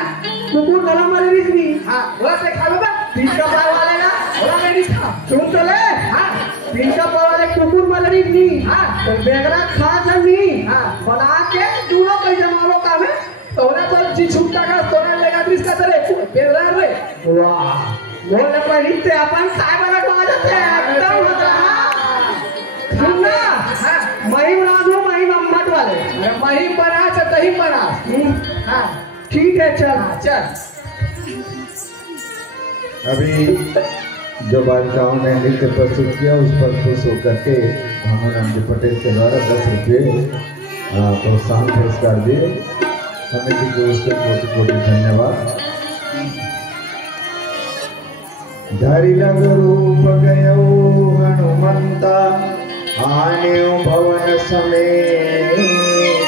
कुकुर गला मारे नहीं। हाँ वो से खा लो बा बीच का पार वाले ना ओला नहीं खा सुन तो ले। हाँ बीच का पार वाले कुकुर मारे नहीं। हाँ तो बेगरा खा नहीं। हाँ बना के दूल्हा पे जमालो का में तो ना तो जी छुट्टा का तोड़ा लेगा बीच का तरह बेगरा रे। वाह बोलने पर इतने अपन खाए वाला को आ जाते हैं एकदम मतलब। सुनना महिम राधो महिम अम्मट वाले महिम बना तही बना। हाँ ठीक है चल चल। अभी जो बालिकाओं ने नृत्य प्रस्तुत किया उस पर खुश होकर के भानुराम जी पटेल के द्वारा 10 रुपये प्रोत्साहन पुरस्कार दिए। समिति को उसके कोटि कोटि धन्यवाद। धरि लग रूप गयो हनुमंता आन्यो भवन समेत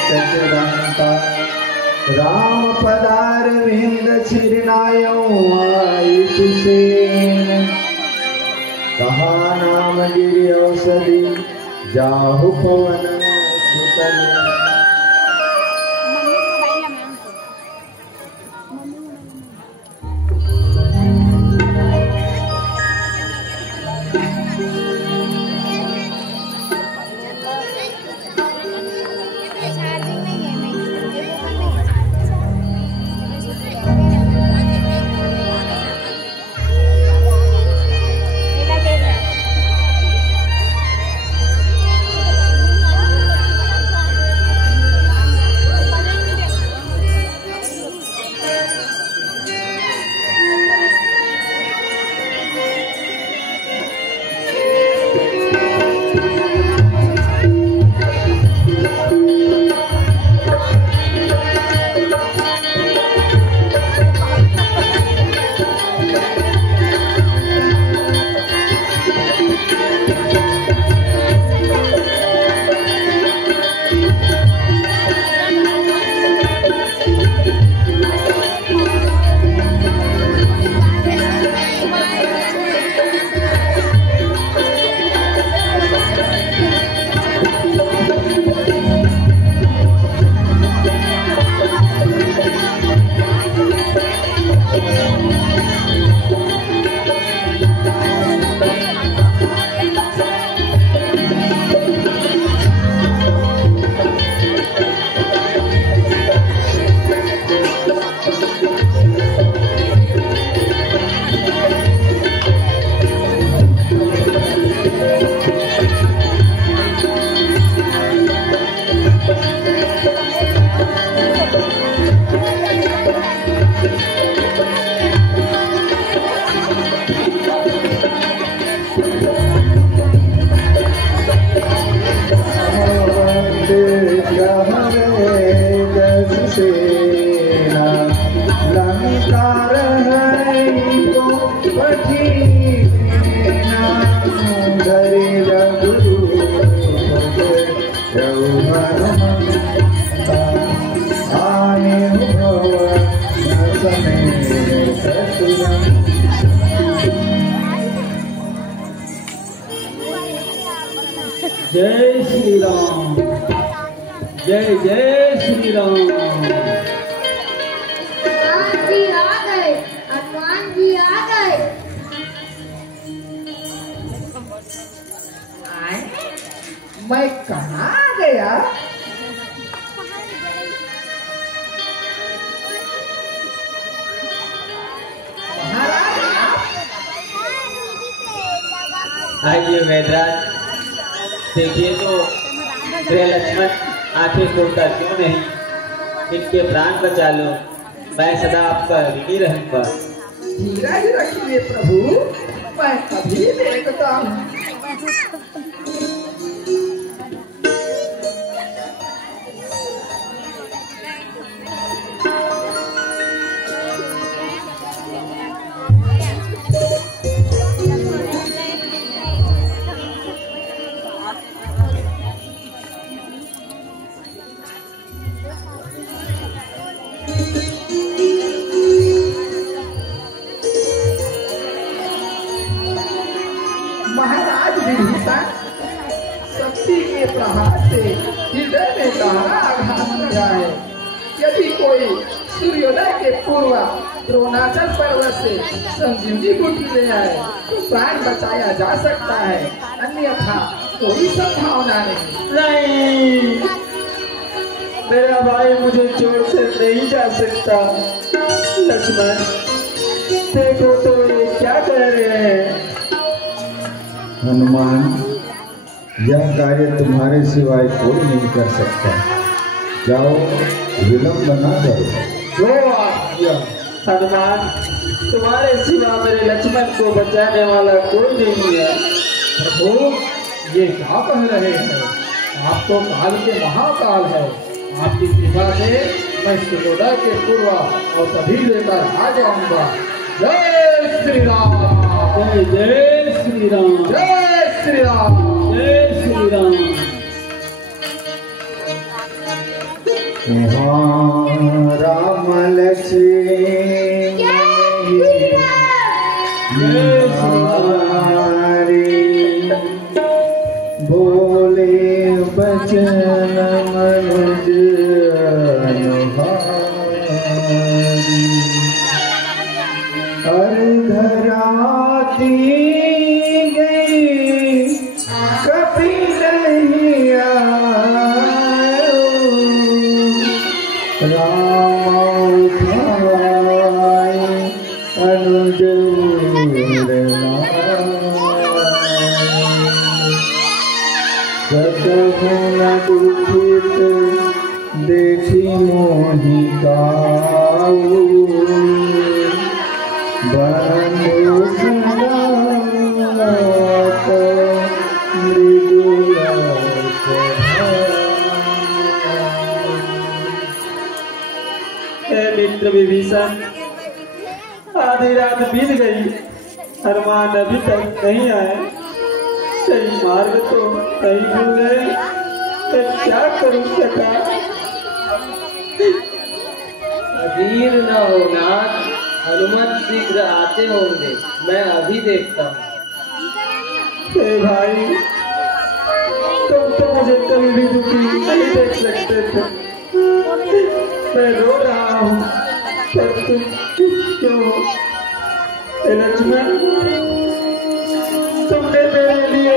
चिरंता राम पदार विंद छिरनायो आयु सेन कहा नाम गिरि औषधि जाहु पवन सुतन। जय श्री राम। जय जय श्री राम। हनुमान जी आ गए। हनुमान जी आ गए। मैं कहाँ गया? आइए वैदराज, देखिए तो श्री लक्ष्मण आंखें खोलकर क्यों नहीं, इनके प्राण बचा लो, मैं सदा आपका ऋणी रहूंगा। धीरज रखिए प्रभु, मैं अभी देखता हूँ। विभीषण, शक्ति के प्रहार से हृदय में गहरा आघात लगा है। यदि कोई सूर्योदय के पूर्व द्रोणाचल पर्वत से संजीवनी बूटी ले आए तो प्राण बचाया जा सकता है, अन्यथा कोई संभावना नहीं। मेरा भाई मुझे छोड़कर नहीं जा सकता। लक्ष्मण देखो तो ये क्या कह रहे हैं। हनुमान, यह कार्य तुम्हारे सिवाय कोई नहीं कर सकता। जाओ, विलंब न करो। जो आज्ञा। हनुमान, तुम्हारे सिवा मेरे लक्ष्मण को बचाने वाला कोई नहीं है। प्रभु, ये क्या कह रहे हैं? आप तो काल के महाकाल है। आपकी कृपा से मैं सूर्योदय के पूर्व और तभी लेकर आ जाऊंगा। जय श्री राम। जय जय श्री राम। जय श्री राम। जय श्री राम। राम लक्ष्मण बोले बचन मनुज अर्धराती गई कभी नहीं आयो राम उठाए अनुज दुखित देखी मोहिका बंधु मित्र विभीषण, आधी रात बीत गई, हनुमान अभी तक नहीं आए। सही मार्ग तो नहीं मिल रहे, मैं क्या करूं सका? अधीर न हो नाथ, हनुमान शीघ्र आते होंगे, मैं अभी देखता हूँ। भाई, तुम तो मुझे कभी भी दुखी नहीं देख सकते थे। मैं रो रहा हूँ, पर तुम क्यों? लक्ष्मण, तुमने मेरे लिए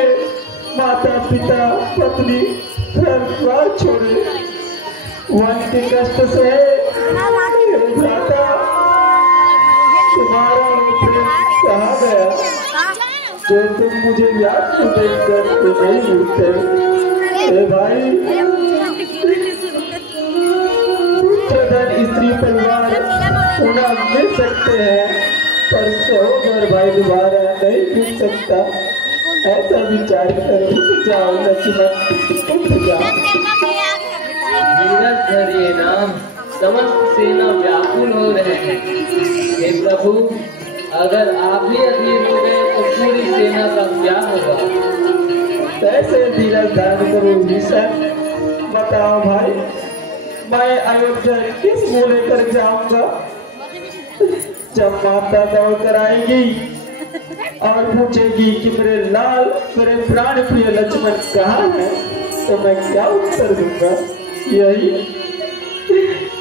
माता पिता पत्नी घर द्वार छोड़े, वन के कष्ट से भ्राता तुम्हारा प्रेम कहा गया, जो तुम मुझे याद को देखकर तो नहीं मिलते। भाई, स्त्री परिवार होना मिल सकते हैं, पर सहोदर भाई दोबारा नहीं मिल सकता। ऐसा विचार कर उठ जाओ लक्ष्मण, उठ जाओ। धीरज धरिए नाम, समस्त सेना व्याकुल हो रहे हैं। हे प्रभु, अगर आप ही अधीर हो गए तो पूरी सेना का क्या होगा? कैसे धीरज धारण करो भीषण? बताओ भाई, मैं अयोध्या किस मुँह लेकर जाऊंगा? जब माता दौड़ कर आएगी और पूछेगी कि मेरे लाल, मेरे प्राण प्रिय लक्ष्मण कहाँ है, तो मैं क्या उत्तर दूंगा? यही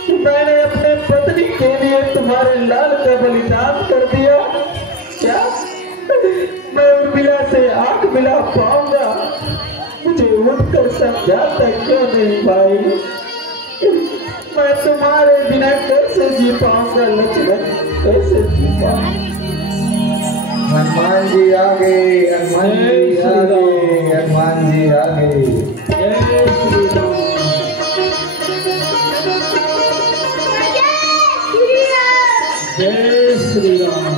कि मैंने अपने पत्नी के लिए तुम्हारे लाल का बलिदान कर दिया। क्या मैं उर्मिला से आंख मिला पाऊंगा? मुझे उठकर समझाता क्यों नहीं भाई? मैं तुम्हारे बिना कैसे जी पाऊंगा लक्ष्मण, कैसे जी पाऊंगा? हनुमान जी आ गए, हनुमान जी आ गए, हनुमान जी आ गए। जय श्री राम। जय श्री राम।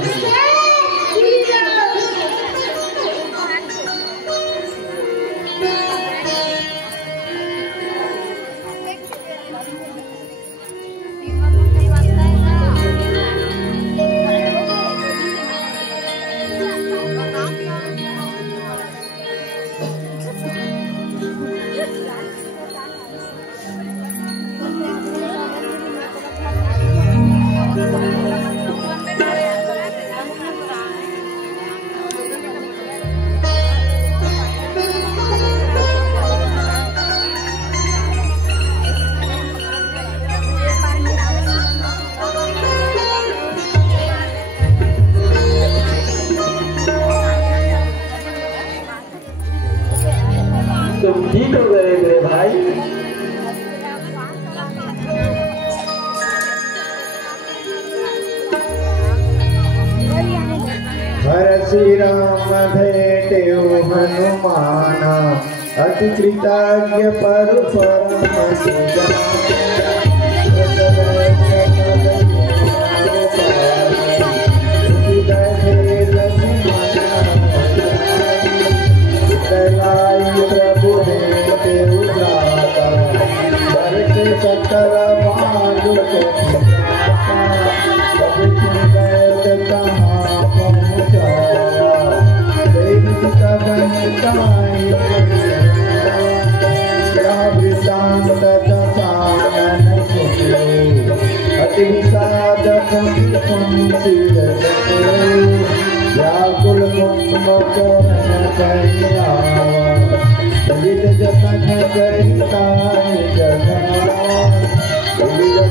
राम भेटे हनुमाना अति कृतज्ञ पर परम प्रभु सकल मार्ग अति साधक व्याकुल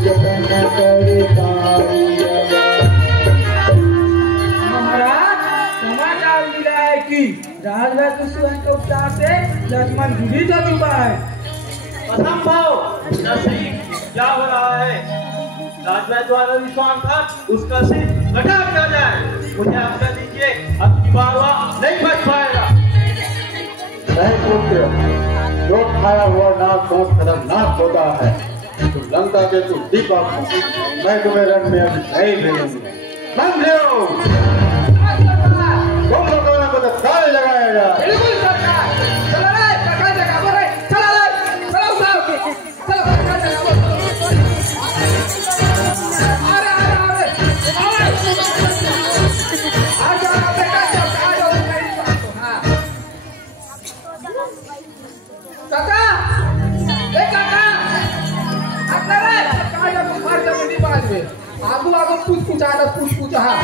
जतन महाराज समाचार मिला है कि राजभर दुष्यंत के उपचार से लक्ष्मण जीवित हो चुका है। असंभव, नहीं, क्या हो रहा है? राजभर द्वारा विश्वास था उसका सिर कटा दिया जाए। मुझे आज्ञा दीजिए, अब की बार वह नहीं बच पाएगा। नहीं पुत्र, जो खाया हुआ नाक बहुत खतरनाक होता है। तो लंका के तू दीपक, मैं तुम्हें रण में अभी नहीं भेजूंगी। समझो, तुम लोगों को तो ताल लगाएगा। बिल्कुल सरकार, चलो रे, जगह जगह बोल रे, चलो रे, चलो साहब, चलो जगह जगह बोल। अरे अरे अरे, आ जाओ बेटा, आ जाओ मेरी बात को, हाँ। काका, ए काका, अपना रे, कहाँ जाओ मार दो मेरी बात में। आगू आगू पूछ आना पूछ हाँ।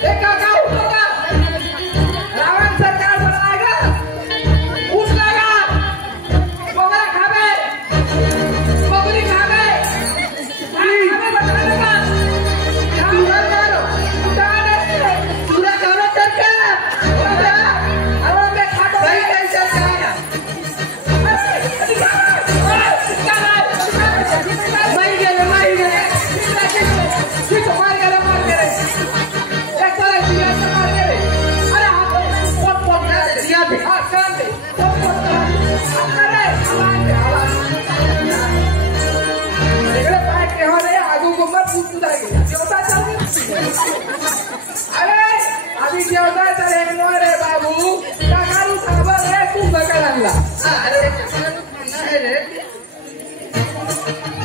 ए काका उठोगा, रावण सरकार बनाएगा, पूछ लेगा, मोगरा खावे, मोगरी खावे, खावे बता देगा, यहाँ घर करो, उठाने, पूरा खाना करके, अरे मैं खाटो नहीं टेंशन खाया, मार गए, ठीक तो मार गए, एक तरह दिया से मार गए, अरे आप बहुत दिया भी, हाँ कर दे, अरे आवाज निकले पाए के हो रहे आगू को मत पूछ जाएगी, देवता चल गए, अरे अभी देवता चले नो रे बाबू, काकारू साबर है तू बगल अंगला, अरे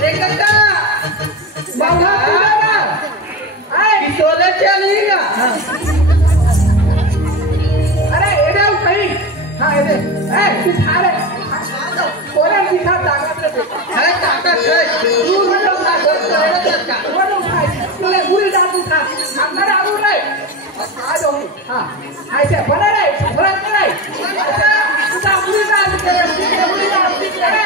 एक काका बाबा पूरा किशोरे चलेगा। अरे इधर कहीं, हाँ इधर, तू खा ले, कोने दिखा ताकत ले बेटा, अरे ताकत है, तू मतलब खा, मतलब खा, तूने पूरी दांत उठा, अंदर आलू ले, आ जाओ, हाँ, ऐसे बने रहे, बरस रहे, ऐसे उठा पूरी दांत के, पूरी दांत के, अरे,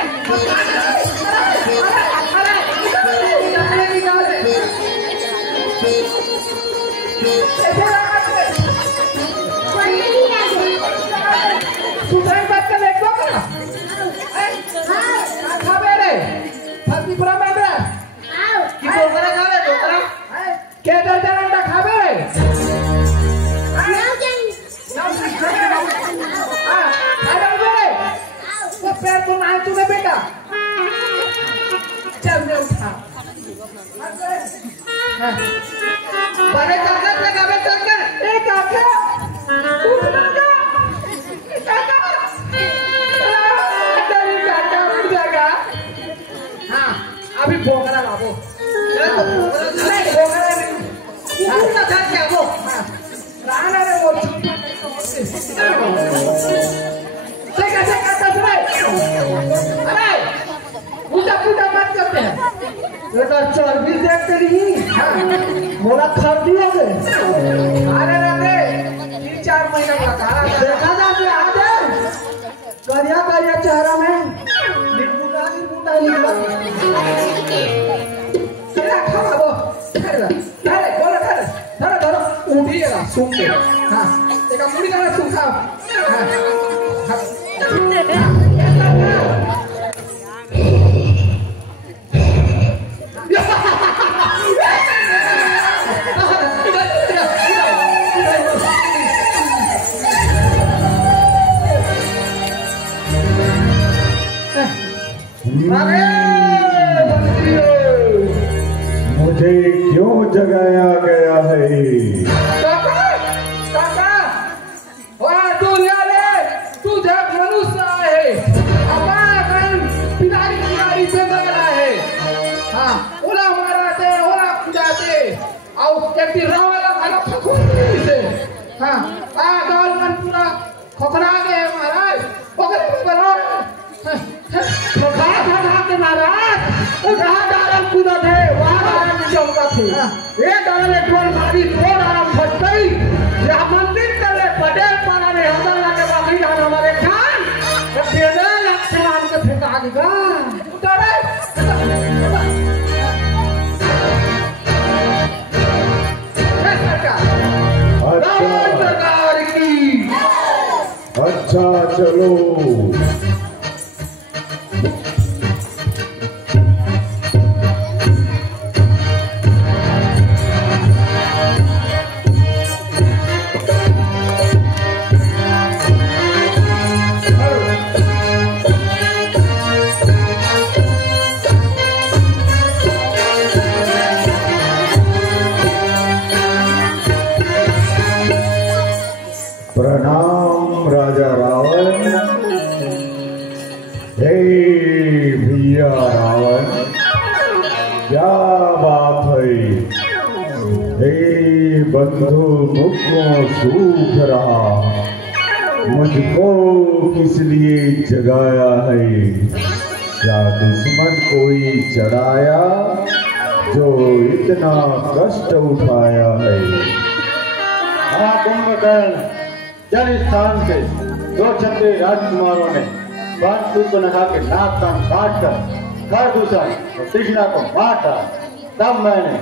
सुधार बात कर देखो क्या? खावे रे, फर्जी पूरा बैठ रहा। कि दोकरा खावे दोकरा? क्या दर्जन अंडा खावे रे? नाम से खावे रे। आजा उधर। वो पैर तो ना तूने बेटा। चल मैं उठा। बड़े ताकत लगावे ताकत। एक ताकत। उठना का। हाँ, अभी भोगरा लाओ। नहीं भोगरा नहीं। पूरा था क्या वो? राना रे वो। सेका तस्मे। अरे, पूजा मत करते हैं। ये तो चर्बी देखते नहीं। बोला खर्दी हो गए। अरे रे 3-4 महीना का खाना देखा था कि आज करिया चेहरा में निर्बुदा निकला तेरा खावा वो अरे बोलो धरो उठिएगा सूख के हाँ एक मुड़ी का सूखा हाँ मुझे क्यों जगाया गया है? काका काका वाह दुनिया ले तुझे मनुष्य आहे आपण पिदारी पिदारी से बगला है हाँ ओला माराते ओला खुदाते आओ व्यक्ति रावाला खाना फकून से हाँ गाल मन पूरा खोखरा गए महाराज पकड़ करो के महाराज उठा डारम कूदत है वहाँ चौका थे ये डाल टोल मारी दो डारम फट गई या मंदिर करे पटेल पारा ने हमला लगे बाकी जान हमारे खान जब बेदे लक्ष्मण के फेंका दिया उतारे सरकार की अच्छा चलो प्रणाम राजा रावण। हे भैया रावण, क्या बात है? हे बंधु मुझको सूख रहा, मुझको किस लिए जगाया है? क्या दुश्मन कोई चढ़ाया जो इतना कष्ट उठाया है? हाँ कुंभकर्ण, जल स्थान से दो छत्रे राजकुमारों ने बाणसूर को नखा के नाक कान काट कर खरदूषण और कृष्णा को मारा। तब मैंने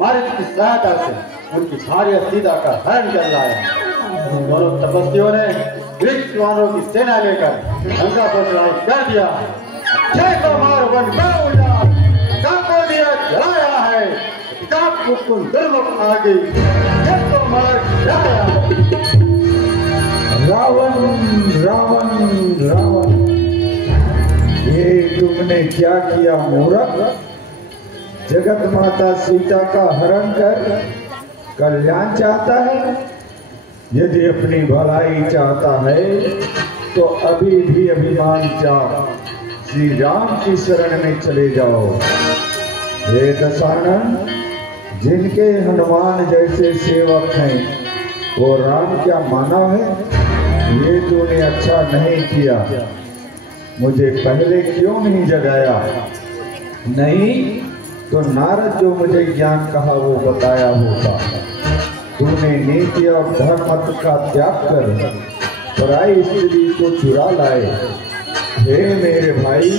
मारिच की सहायता से उनकी भार्य सीता का हरण कर लाया। उन दोनों तपस्वियों ने वृक्ष वानरों की सेना लेकर लंका पर चढ़ाई कर दिया। जय को मार वन को दिया जलाया है, दुर्मुख आ गई। जय को मार गिराया। रावण रावण रावण, ये तुमने क्या किया मूर्ख? जगत माता सीता का हरण कर कल्याण चाहता है? यदि अपनी भलाई चाहता है तो अभी भी अभिमान चाह श्री राम की शरण में चले जाओ। हे दशानन, जिनके हनुमान जैसे सेवक हैं वो राम क्या मानव है? ये तूने अच्छा नहीं किया। मुझे पहले क्यों नहीं जगाया? नहीं तो नारद जो मुझे ज्ञान कहा वो बताया होता। तूने नीति और धर्म का त्याग कर पराई स्त्री को चुरा लाए। हे मेरे भाई,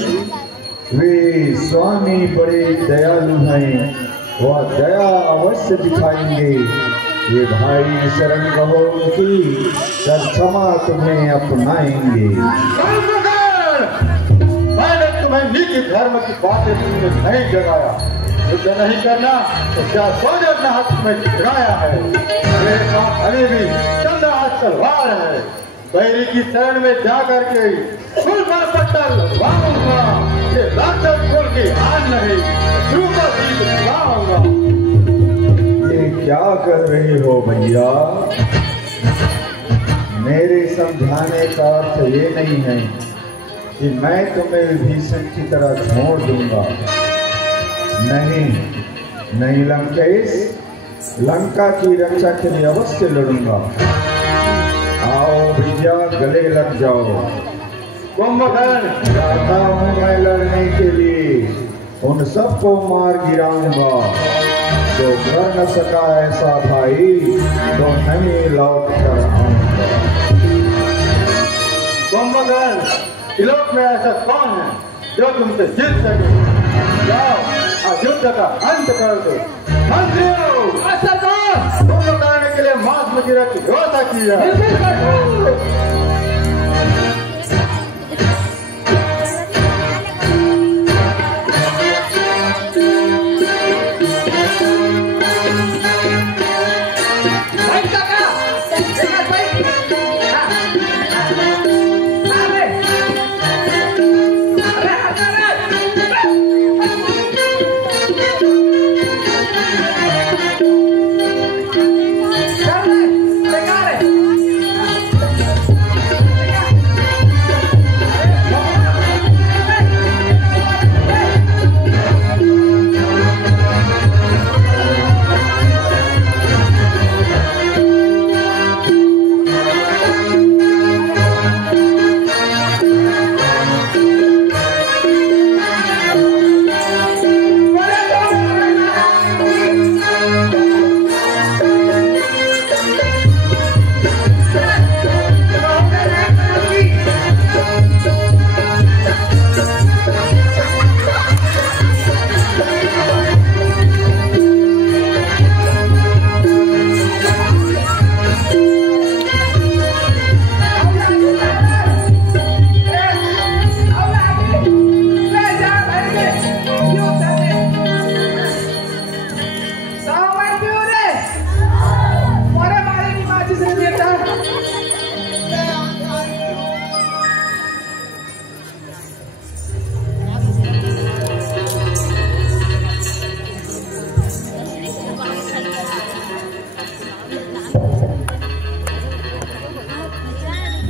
वे स्वामी बड़े दयालु हैं, वह दया अवश्य दिखाएंगे। ये भाई शरण कहो उनकी, तब क्षमा तुम्हें अपनाएंगे। मैंने तुम्हें नीति धर्म की बातें तुमने नहीं जगाया। युद्ध नहीं करना तो क्या सोच अपने हाथ में गिराया है? मेरे पास अभी भी चंदा हाथ तलवार है। बैरी की शरण में जा करके फूल पर पट्टल वाऊंगा। ये राक्षस कुल की हार नहीं, ध्रुव जीत दिलाऊंगा। ये क्या कर रहे हो भैया? मेरे समझाने का अर्थ ये नहीं है कि मैं तुम्हें विभीषण की तरह छोड़ दूंगा। नहीं नहीं लंकेश, लंका की रक्षा के लिए अवश्य लड़ूंगा। आओ भैया, गले लग जाओ। कुंभकर्ण, चाहता हूँ मैं लड़ने के लिए उन सबको मार गिराऊंगा। जो कर न सका ऐसा भाई तो नहीं लौट कर आऊंगा। कुंभकर्ण, त्रिलोक में ऐसा कौन है जो तुमसे जीत सके? जाओ आज युद्ध का अंत कर दो। मंत्रियों, कुंभकर्ण के लिए मांस मदिरा की व्यवस्था की है।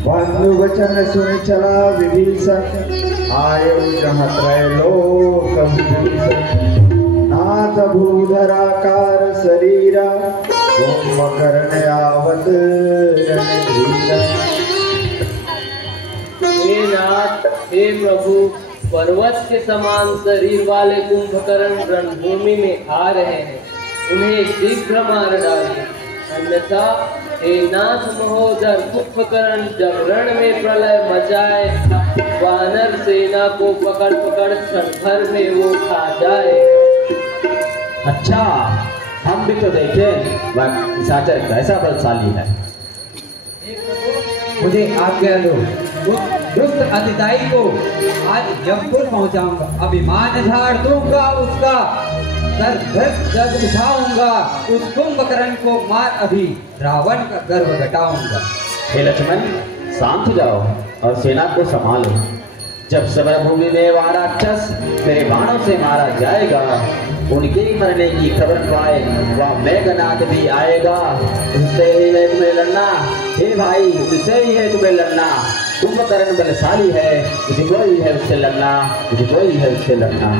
बंधु वचन सुन चला विभीषण, आयो जहाँ त्रैलोक विभीषण। नाथ भूधराकार शरीरा, कुंभकर्ण आवत रणधीरा। हे नाथ, हे प्रभु, पर्वत के समान शरीर वाले कुंभकर्ण रणभूमि में आ रहे हैं, उन्हें शीघ्र मार डालिए, अन्यथा हे नाथ महोदर, कुंभकर्ण जब रण में प्रलय मचाए, वानर सेना को पकड़ पकड़ क्षण भर में वो खा जाए। अच्छा, हम भी तो देखें वह निशाचर कैसा बलशाली है। मुझे आज्ञा दो, उस दुष्ट अतिदाई को आज जमपुर पहुंचाऊंगा, अभिमान झाड़ दूंगा उसका, सर जग उठाऊंगा, उस कुंभकर्ण को मार अभी रावण का गर्व घटाऊंगा। हे लक्ष्मण, शांत हो जाओ और सेना को संभालो। जब समर भूमि में वह राक्षस मेरे बाणों से मारा जाएगा, उनके मरने की खबर पाए वह मेघनाथ भी आएगा। उससे ही है तुम्हें लड़ना, हे भाई, उससे ही है तुम्हें लड़ना। कुंभकर्ण बलशाली है, मुझे कोई है उससे लड़ना, मुझे कोई है उससे लड़ना।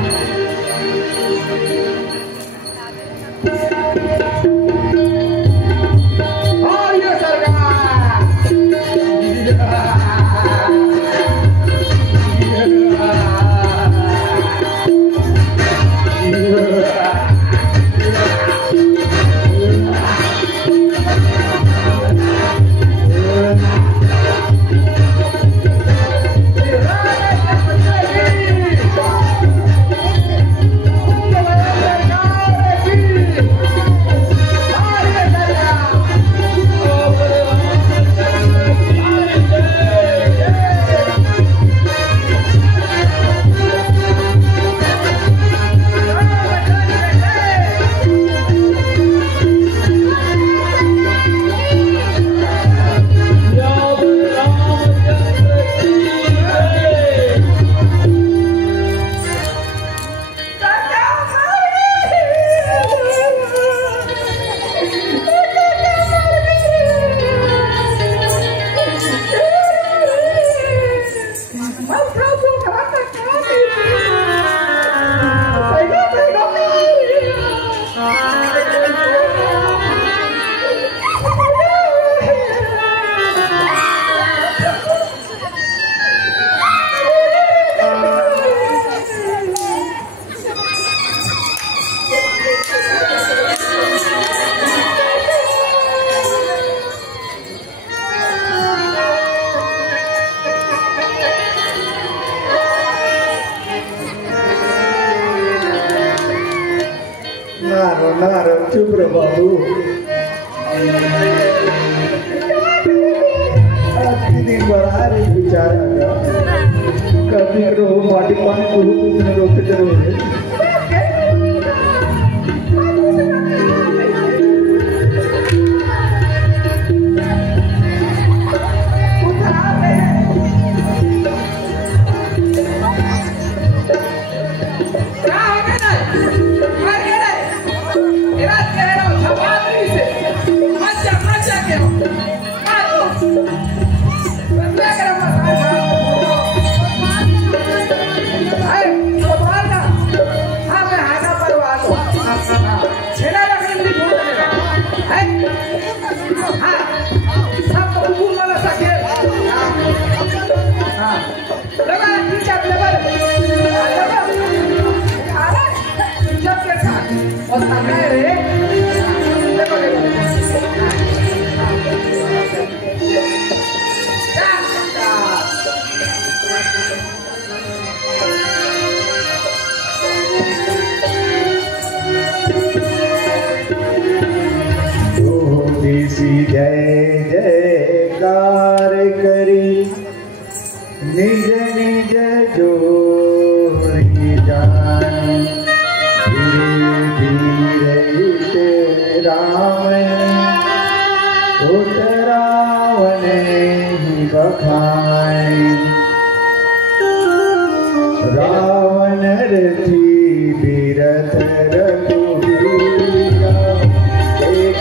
नारो चुप रहो बाबू। आज के दिन बड़ा रे बेचारा, कभी रो माटी पानी को तुमने रोकते जरूर। जय जयकार करी निज निज जोरी जान, धीरे धीरे राम उत रावण ही बखाए। रावण रथी बीरथ रघुवीरा, एक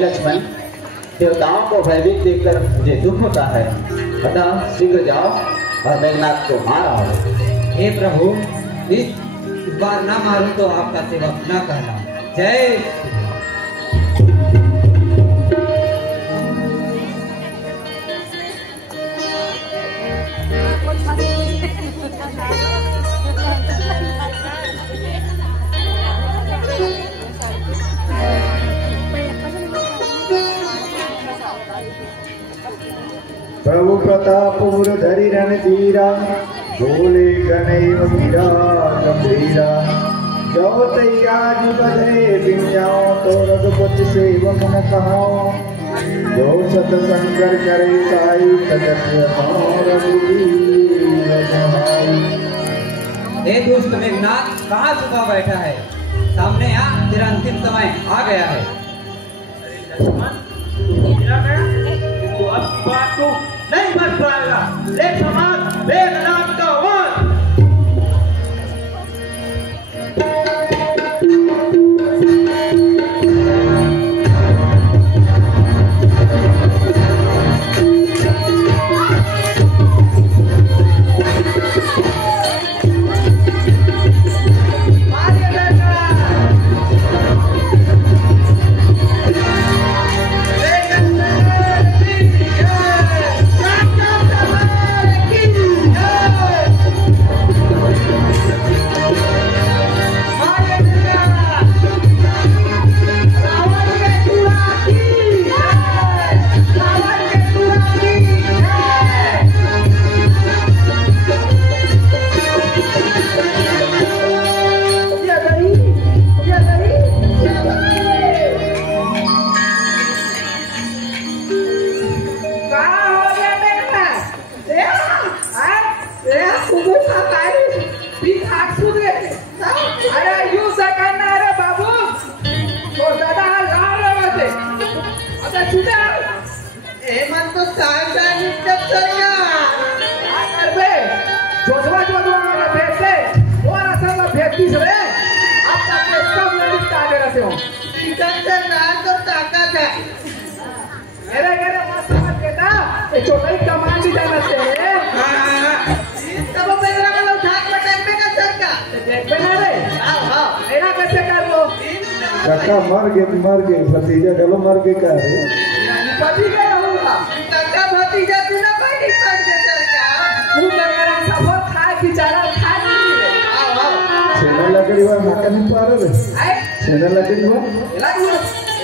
लक्ष्मण, देवताओं को भयभीत देखकर मुझे दुख होता है, अतः शीघ्र जाओ और मेघनाथ को मार आओ। हे प्रभु, इस बार ना मारूं तो आपका सेवक ना कहना। जय प्रभु प्रताप धरि रणधीरा, बोले गणैव वीरा गंभीरा। जो तैयार बधे बिन्याओ, तो रघुपति सेवक न कहाओ। जो सतसंकर करे साई, तजस्य रघुवीर बहाई। हे दुष्ट मेघनाथ, कहाँ छुपा बैठा है? सामने आ, तेरा अंतिम समय आ गया है। तो अब की बात तू नहीं बच पाएगा। ले समाज मेघनाथ का वध। काका मर गए भतीजा डलो मर गए का रे भतीजा होगा काका भतीजा तू ना पानी पान के सरकार तू मेरा सब खाए बेचारा खा नहीं रे छेना लकड़ी वा माका नहीं पार रे छेना लकड़ी वा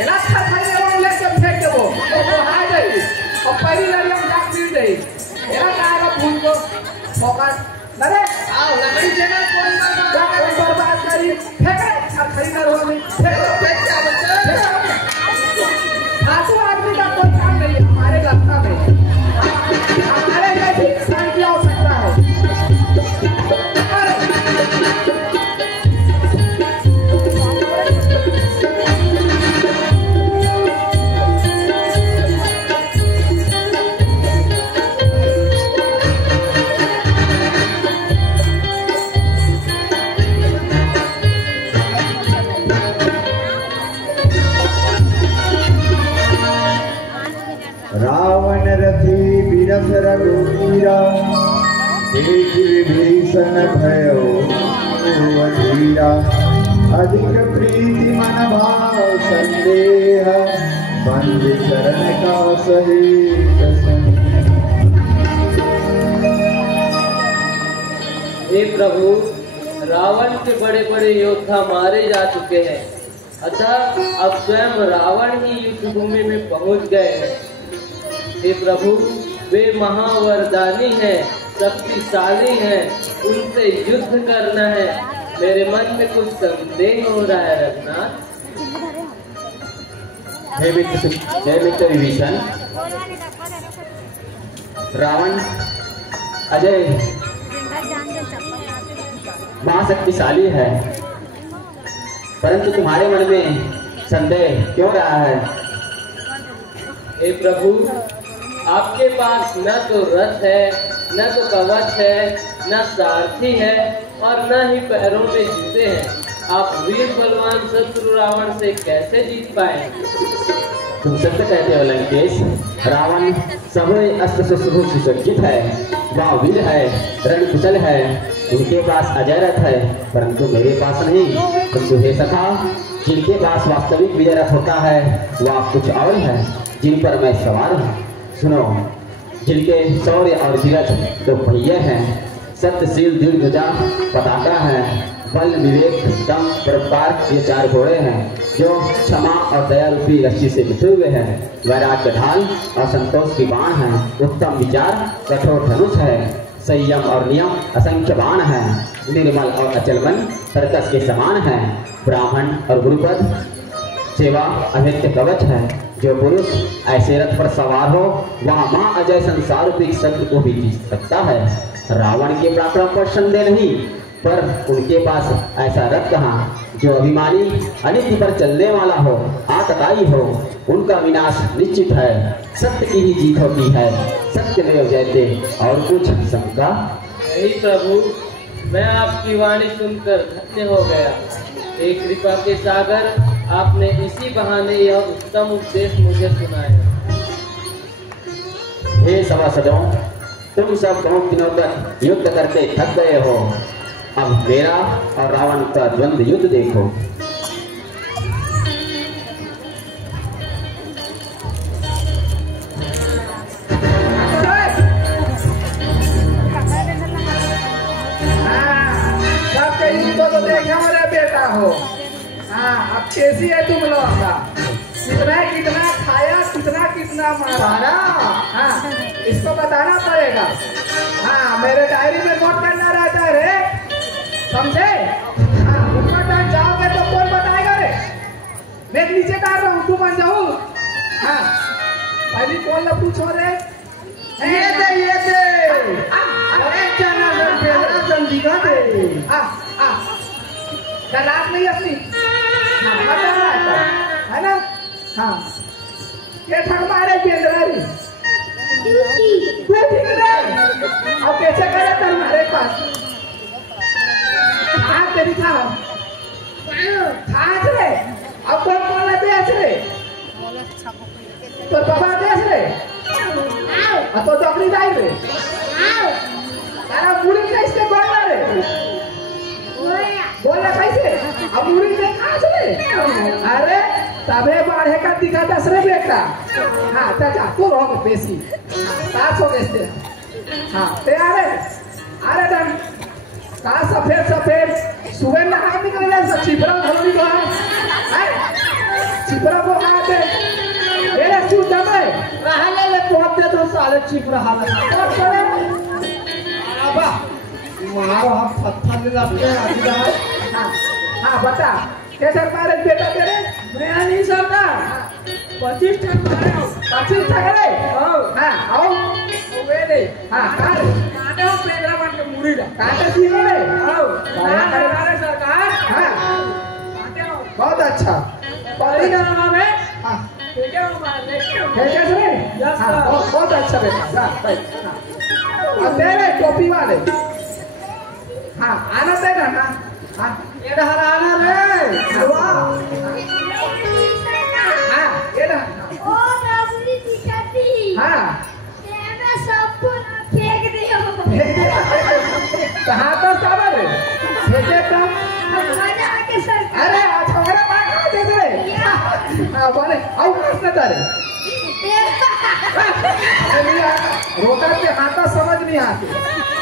एला खा खाने वाला लेके फेंक देबो तो आ जाई और पहली लड़ी हम जाग पी जाई एला का फूल को फोकस अरे आओ लकड़ी देना कोई मत बर्बाद करी फेंक अब खरीदार हो नहीं फेंक आसू आदमी का कोई काम नहीं है हमारे रास्ता में हमारे जैसी इंसान की आवश्यकता है रावण रथी बिरथ रघुवीरा, देख विभीषण भयो अधीरा। अधिक प्रीति मन भाव संदेह, बंद चरण का सहित हे प्रभु, रावण के बड़े बड़े योद्धा मारे जा चुके हैं, अतः अब स्वयं रावण ही युद्ध भूमि में पहुंच गए हैं। हे प्रभु, वे महावरदानी हैं, शक्तिशाली हैं, उनसे युद्ध करना है। मेरे मन में कुछ संदेह हो रहा है रघुनाथ। हे मित्र विभीषण, रावण अजय महाशक्तिशाली है, परंतु तुम्हारे मन में संदेह क्यों रहा है? हे प्रभु, आपके पास न तो रथ है, न तो कवच है, न सारथी है और न ही पैरों में जूते हैं। आप वीर बलवान शत्रु रावण से कैसे जीत पाए? तुम सत्य कहते हो लंकेश। रावण सब अस्त्र शस्त्रों से सुसज्जित है, वह वीर है, रणकुशल है, उनके पास अजय रथ है, परंतु मेरे पास नहीं। परंतु हे सखा, जिनके पास वास्तविक विजय रथ होता है वह कुछ और है, जिन पर मैं सवार हूँ। सुनो, जिनके शौर्य और धीरज तो पहिए हैं, सत्यशील दृढ़ ध्वजा पताका है, बल विवेक दम परोपकार ये 4 घोड़े हैं, जो क्षमा और दया रूपी रस्सी से बिछे हुए हैं। वैराग्य ढाल और संतोष की बाण है, उत्तम विचार कठोर धनुष है, संयम और नियम असंख्य बाण है, निर्मल और अचल मन तरकस के समान है, ब्राह्मण और गुरुपद सेवा अभेद्य कवच है। जो पुरुष ऐसे रथ पर सवार हो वह माँ अजय संसार रूपी शत्रु को भी जीत सकता है। रावण के पराक्रम पर संदेह नहीं, पर उनके पास ऐसा रथ कहाँ जो अभिमानी अनिति पर चलने वाला हो, आतताई हो। उनका विनाश निश्चित है, सत्य की ही जीत होती है, सत्यमेव जयते। और कुछ शंका? नहीं प्रभु, मैं आपकी वाणी सुनकर धन्य हो गया। हे कृपा के सागर, आपने इसी बहाने यह उत्तम उपदेश मुझे सुनाया। हे सभासदों, तुम सब बहुत दिनों तक युद्ध करके थक गए हो, अब मेरा और रावण का द्वंद्व युद्ध देखो। सबके युद्ध तो देखे मेरे बेटा हो। हाँ, अब कैसी है तुम लोग का? कितना खाया, कितना मारा। हाँ, इसको बताना पड़ेगा। हाँ, मेरे डायरी में नोट करना रहता है रे, समझे? हाँ, उतना टाइम जाओगे तो कौन बताएगा रे? मैं नीचे डाल रहा हूँ, तू बन जाऊँ। हाँ, पहले कौन ला पूछो रे? ये दे। अरे चना दिखा दे। गलास नहीं असली। हाँ, है ना? हाँ, ये ठग मारे केंद्रारी। तू ठीक रे? अब कैसे करे तुम्हारे पास? हाँ, तेरी था रे। अब कौन देश रे? तो बाबा देश रे? तो डॉक्टरी जाए रे? अरे मुड़ी कैसे बोला रे? बोला कैसे? अब मुड़ी से खास रे? अरे तबे बाढ़े का दिखा 10 रे बेटा। हाँ, चाचा तू रहो बेसी 700 बेचते। हाँ, ते अरे डन का सफेद सुबह नहा निकले चिपरा धो निकला है। चिपरा को आते मेरे चूत दबे रहले ले पहुंचते तो साले चिपरा हालत और करे अबा मारो हम पत्थर ले लगते हैं। हाँ, बता कैसे मारे बेटा तेरे? मैं नहीं सरदार 25 टक मारे हो। 25 टक रे? हाँ, आओ वे दे। हाँ, काटे हो पेगरा बन के मुड़ी ला काटे सीने रे? आओ मारे सरकार। हाँ, काटे हो। बहुत अच्छा। परी का नाम है? हाँ, फेंके हो मारने फेंके से? हाँ, बहुत अच्छा बेटा। जा भाई। अब तेरे टोपी वाले। हाँ, आना देगा ना? हाँ, ये आना रे। वाह, हाँ, ये ओ प्रभु जी कहती। हाँ, मैं सबको फेंक दियो। कहाँ तो साबर है? फेंके कब? मजा आके सर। अरे छोकरा बात कहाँ दे रे? हाँ, बोले आओ कसने तारे। रोका के हाथा समझ नहीं आती।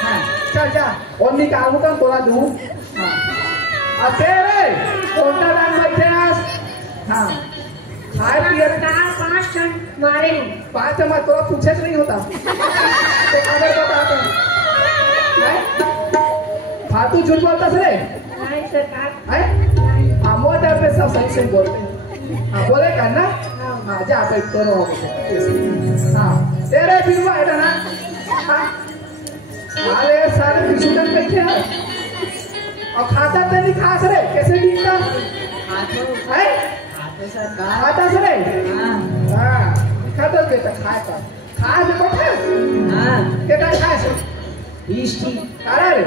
हाँ, चल जा और निकालू तो थोड़ा दूर। हाँ, तेरे कोटा रंग बैठे आस। हाँ, खाए पिए 5 टन मारे। 5 टन थोड़ा पूछे नहीं होता। तो अगर बताते फालतू झूठ बोलता से? नहीं सरकार। है? हाँ, मोटर पे सब सही सही बोलते हैं। हाँ, बोले करना? हाँ, जा पे दोनों हो गए। हाँ, तेरे बिलवा है ना? हाँ, सारे बिछुड़न बैठे हैं। और खाता तो नहीं खास रे कैसे दिखता है खाता से रे हाँ खाता बेटा खाता खा दे बैठा हाँ क्या खाए से इष्टी तारा रे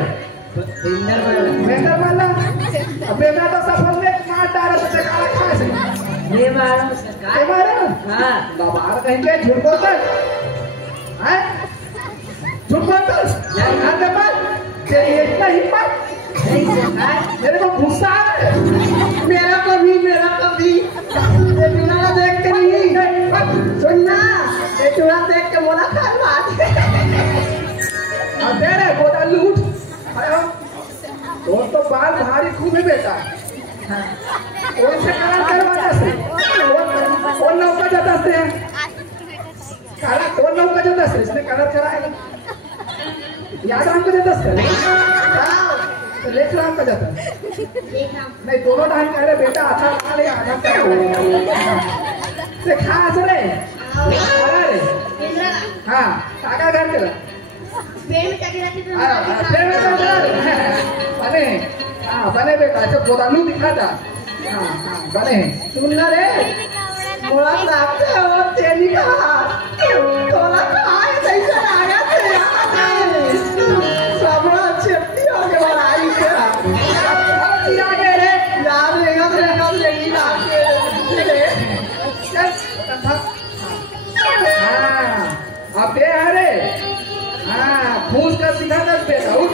बेंदर वाला अब बेंदर तो सफल में मार डाला तो काला खाए से ये मारो सरकार ये मारो हाँ बाहर कहेंगे झूठ बोलता है झूठ बोलता यार घर के पास तेरी इतना हिम्मत मेरे को गुस्सा आ रहा है मेरा कभी ये बिना देख के नहीं सुनना ये चूड़ा देख के मोला खा बात अब तेरे बोला लूट तो बाल भारी खूब है बेटा कौन से कलर करवाता से कौन नौका जाता से कलर कौन नौका जाता से इसने कलर कराएगा याद हमको जाता से लेख राम का जाता नहीं दोनों ढंग का बेटा आधा खा ले आधा से खा रे अरे हाँ काका घर के बने हाँ बने बेटा ऐसे गोदालू दिखाता हाँ हाँ बने सुनना रे मोला लागते हो तेली का तोला खाए कैसे आया थे सब चेपटी हो के बनाई से याद है रे याद रहेगी ना हाँ अब दे अरे हाँ फूस कर सिखा दस बेटा उठ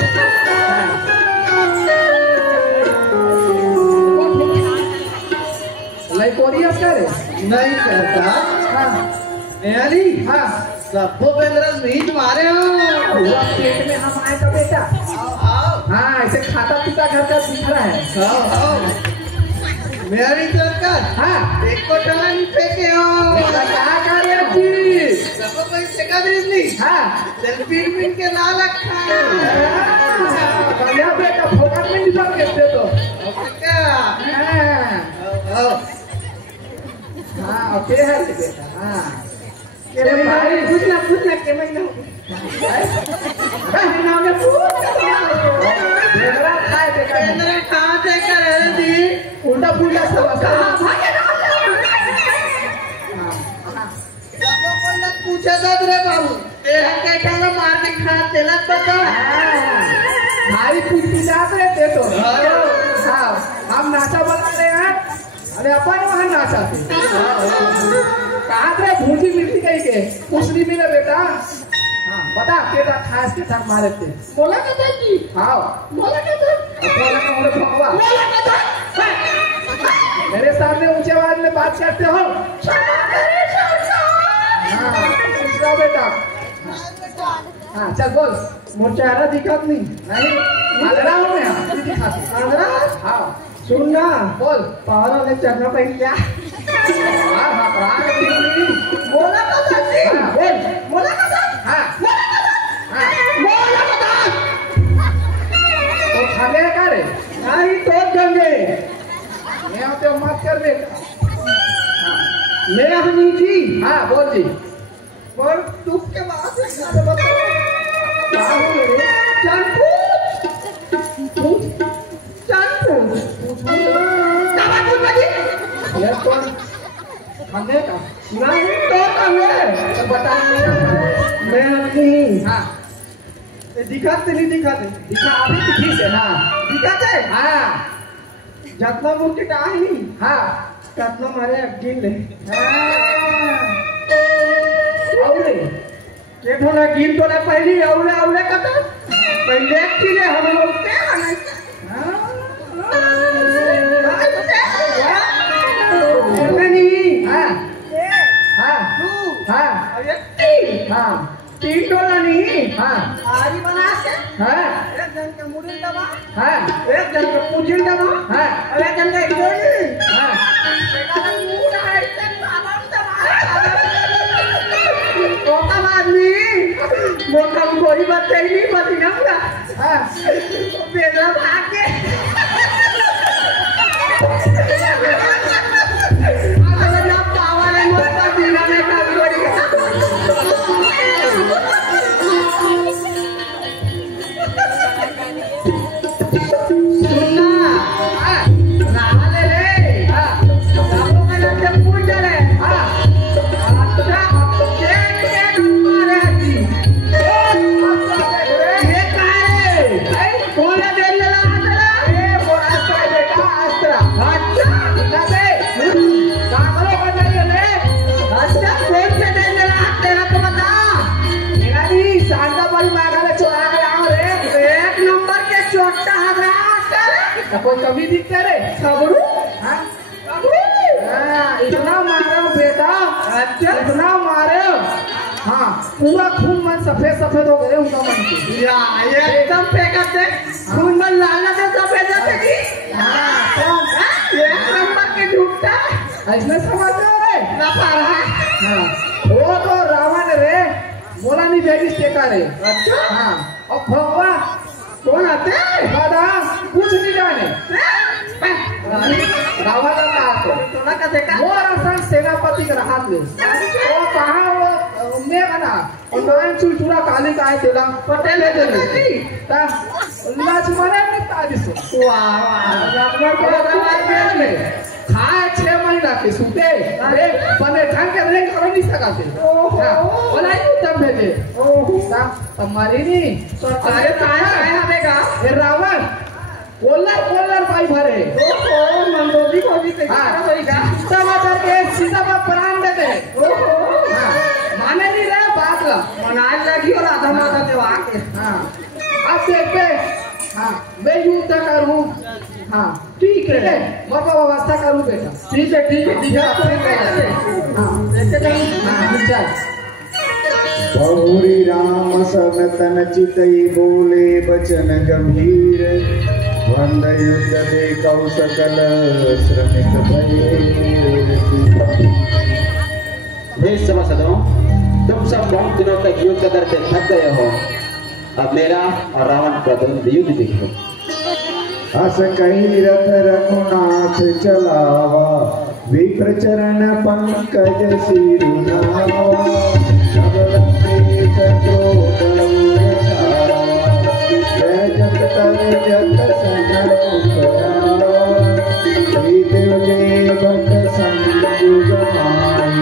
लाइकोरियस करे नहीं करता मेरी हाँ सबको बेंद्रस मीट मारे हो पेट में हम आए का बेटा हाँ ऐसे खाता पीता घर का दिख रहा है मेरी सरकार हाँ एक को टलन फेंके हो क्या कर रहे जी सबको कोई फेंका नहीं हाँ सेल्फी पिन के लाल रखा बढ़िया बेटा फोकट में निकल के दे दो हाँ ओके है बेटा हाँ भाई पूछना के मैं कहाँ से कर दी उल्टा पुल्टा सब कोई न पूछा था रे बाबू कैसा मार के खा तेला पता भाई कुछ जात रहे तो हाँ हम नाचा बना रहे हैं अरे अपन वहाँ नाचा थे कहाँ थे भूजी मिट्टी कहीं के कुछ नहीं मिला बेटा हाँ बता केटा खास के साथ मारे थे बोला कहता जी हाँ बोला कहता मेरे सामने ऊंचे आवाज में बात करते हो हाँ बेटा हाँ चल बोल मोचारा दिखत नहीं आगरा हूँ मैं आगरा हाँ सुनना बोल पावरा ने चढ़ना पड़ी क्या हाँ हाँ बोला बता बोल बोला बता हाँ बोला बता तो खाने का रे नहीं तो गंगे यहाँ पे मत कर बेटा ले हनी जी हाँ बोल जी बोल तू के बाद खाने का नहीं तो खाने बता मैं नहीं हाँ दिखाते नहीं दिखाते दिखा अभी दिखी से हाँ दिखाते हाँ जतना मूर्ति का ही नहीं हाँ कतना मारे गिन ले औरे के थोड़ा गिन तो ना पहली औरे औरे कता पहले की ले हम लोग के हने तीन टोला नहीं हाँ आरी बना के हाँ एक जन का मुड़ी दबा हाँ एक जन का पूंजी दबा हाँ और एक जन का इडोली हाँ बेटा का मुंह है इतने सामान दबा तो कब आदमी वो कम कोई बात नहीं पति ना पूरा हाँ बेटा भाग के अगर आप पावर है मत का बिना में काम करिए सुन कोई कमी दिखता रे खबरू? हाँ इतना मारे हो बेटा, अच्छा इतना मारे हो। हाँ पूरा खून मन सफेद सफेद हो गए उनका मन के। या ये एकदम फेंका दे खून मन लाल से सफेद फेंकी। हाँ कौन ये नंबर के झूठा ऐसने समझ रहे ना पा रहा। हाँ वो तो रावण रे मोला नहीं देगी टेका रे। अच्छा हाँ और भगवा कौन आते दादा कुछ नहीं जाने रावण का सोना का देखा वो रासन सेनापति का हाथ में वो कहाँ वो मैं ना और नारायण चुलचुला काली का है तेला पटेल है तेरे लक्ष्मण ने ताजी से वाह लक्ष्मण को रावण में खाए 6 महीना के सूते अरे बने ढंग के नहीं कर नहीं सकाते बोला ही तब भेजे हमारी नहीं तो तारे ताया हमेगा ये रावण कोल्लर भाई भरे ओहो मंदोदी भाभी के हाँ होएगा टमाटर के सीधा बात प्राण देते ओहो माने नहीं रहे बात ला मनाल लगी और आधा माथा देवा के हाँ अब देखते हाँ मैं युद्ध करूँ हाँ ठीक है मैं व्यवस्था करूँ बेटा ठीक है हाँ चल बहुरी राम सब तन चितई बोले बचन गंभीर बंद युद्ध देखौ सकल श्रमिक हे सभासदों, तुम सब बहुत दिनों तक युद्ध करते थक गए हो। अब मेरा और रावण का द्वंद्व युद्ध देखो। अस कही रथ रघुनाथ चलावा विप्र चरण पंकज सिरुनावा जत तर जत सनर भक्त संयुग माई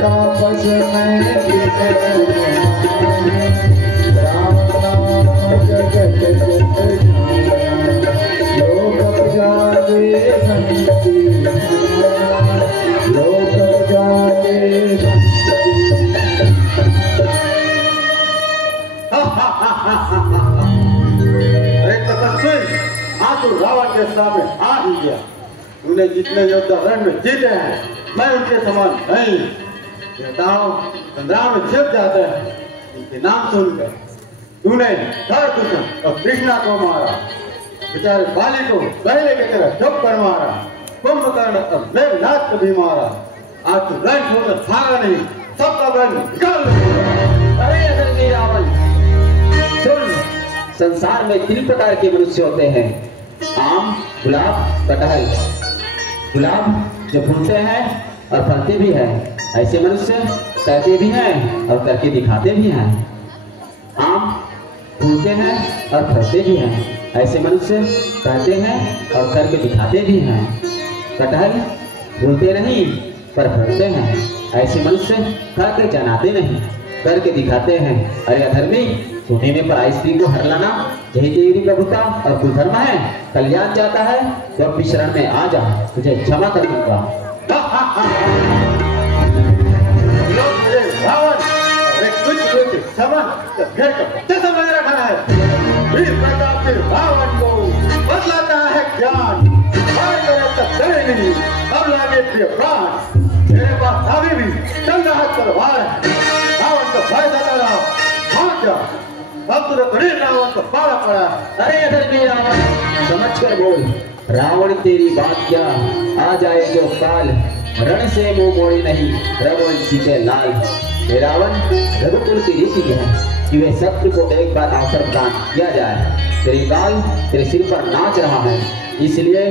तापस में राम नाम जगत जत लोक जागे लोक जागे अरे तपस्वी हाँ तू रावण के सामने आ ही गया। तूने जितने योद्धा रण में जीते हैं मैं उनके समान नहीं। देवताओं संग्राम में छिप जाते हैं। इनके नाम सुनकर तूने धरदूषण और कृष्णा को मारा, बेचारे बाली को पहले की तरह चुप कर मारा, कुंभकर्ण और मेघनाथ को भी मारा। आज तू रण छोड़कर भागा नहीं, सबका रण निकाल। अरे अधर्मी रावण सुन, संसार में 3 प्रकार के मनुष्य होते हैं, आम, गुलाब, कटहल। गुलाब जो फूलते हैं और फलते भी हैं, ऐसे मनुष्य कहते भी हैं और करके दिखाते भी हैं। आम फूलते हैं और फलते भी हैं, ऐसे मनुष्य कहते हैं और करके दिखाते भी हैं। कटहल फूलते नहीं पर फलते हैं, ऐसे मनुष्य करके जनाते नहीं, करके दिखाते हैं। अरे अधर्मी, सोने में पराई स्त्री को हर लाना यही तेरी प्रभुता और कुधर्म है। कल्याण चाहता है तो अपनी शरण में आ जा, तुझे क्षमा कर दूंगा। रावण कुछ समझ समझ रखा है। वीर प्रताप के रावण को बदलाता है ज्ञान, नहीं अब लागे प्रिय प्राण। मेरे पास अभी भी चंदा हाथ तलवार है। रावण को भय देता रहा, भाग जा। अब तुझे बड़ी रावण को पाला पड़ा। अरे अधर्मी रावण, समझ कर बोल, रावण तेरी बात क्या, आ जाए जो काल, रण से मुंह मोड़े नहीं रघुवंशी के लाल। हे रावण, रघुकुल की रीति है कि वे शत्रु को एक बार अवसर प्रदान किया जाए। तेरी काल तेरे सिर पर नाच रहा है, इसलिए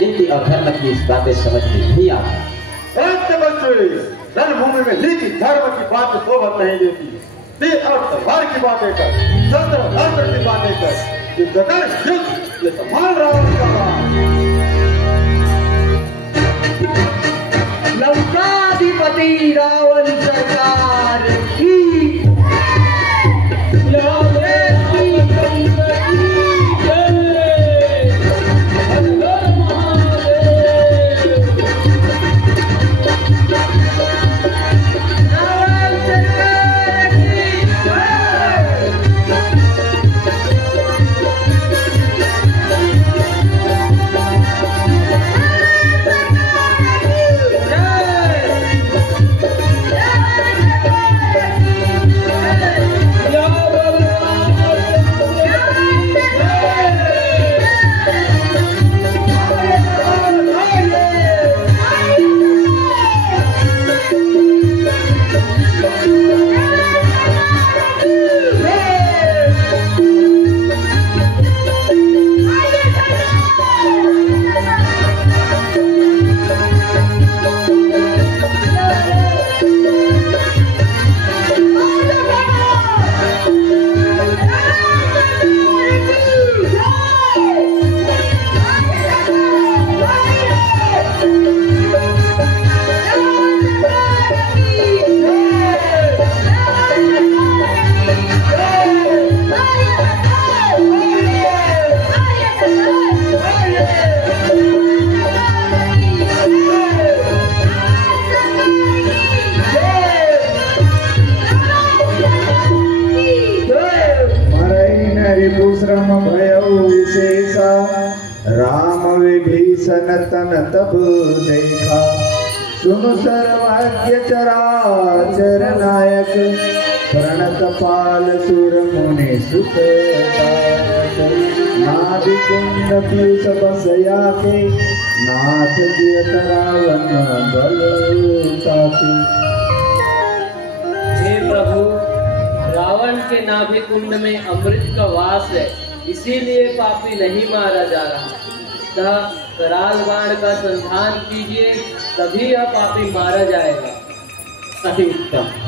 नीति और धर्म की इस बातें समझ में नहीं आती। रणभूमि में नीति धर्म की बात सोबत नहीं देती। तीर और तलवार की बातें कर, शस्त्र अस्त्र की बातें कर, युद्ध कर युद्ध, ये समान रावण का लंकाधिपति रावण सरकार की रिपुश्रम भयउ विशेषा राम विभीषण तन तब देखा सुनु सर्वज्ञ चराचर नायक प्रणत पाल सुर मुनि सुत नाभि कुंड पीयूष बसया के नाथ जियत रावण बल ताके। हे प्रभु, रावण के नाभि कुंड में अमृत का वास है, इसीलिए पापी नहीं मारा जा रहा। अतः कराल बाण का संधान कीजिए, तभी यह पापी मारा जाएगा। अति उत्तम।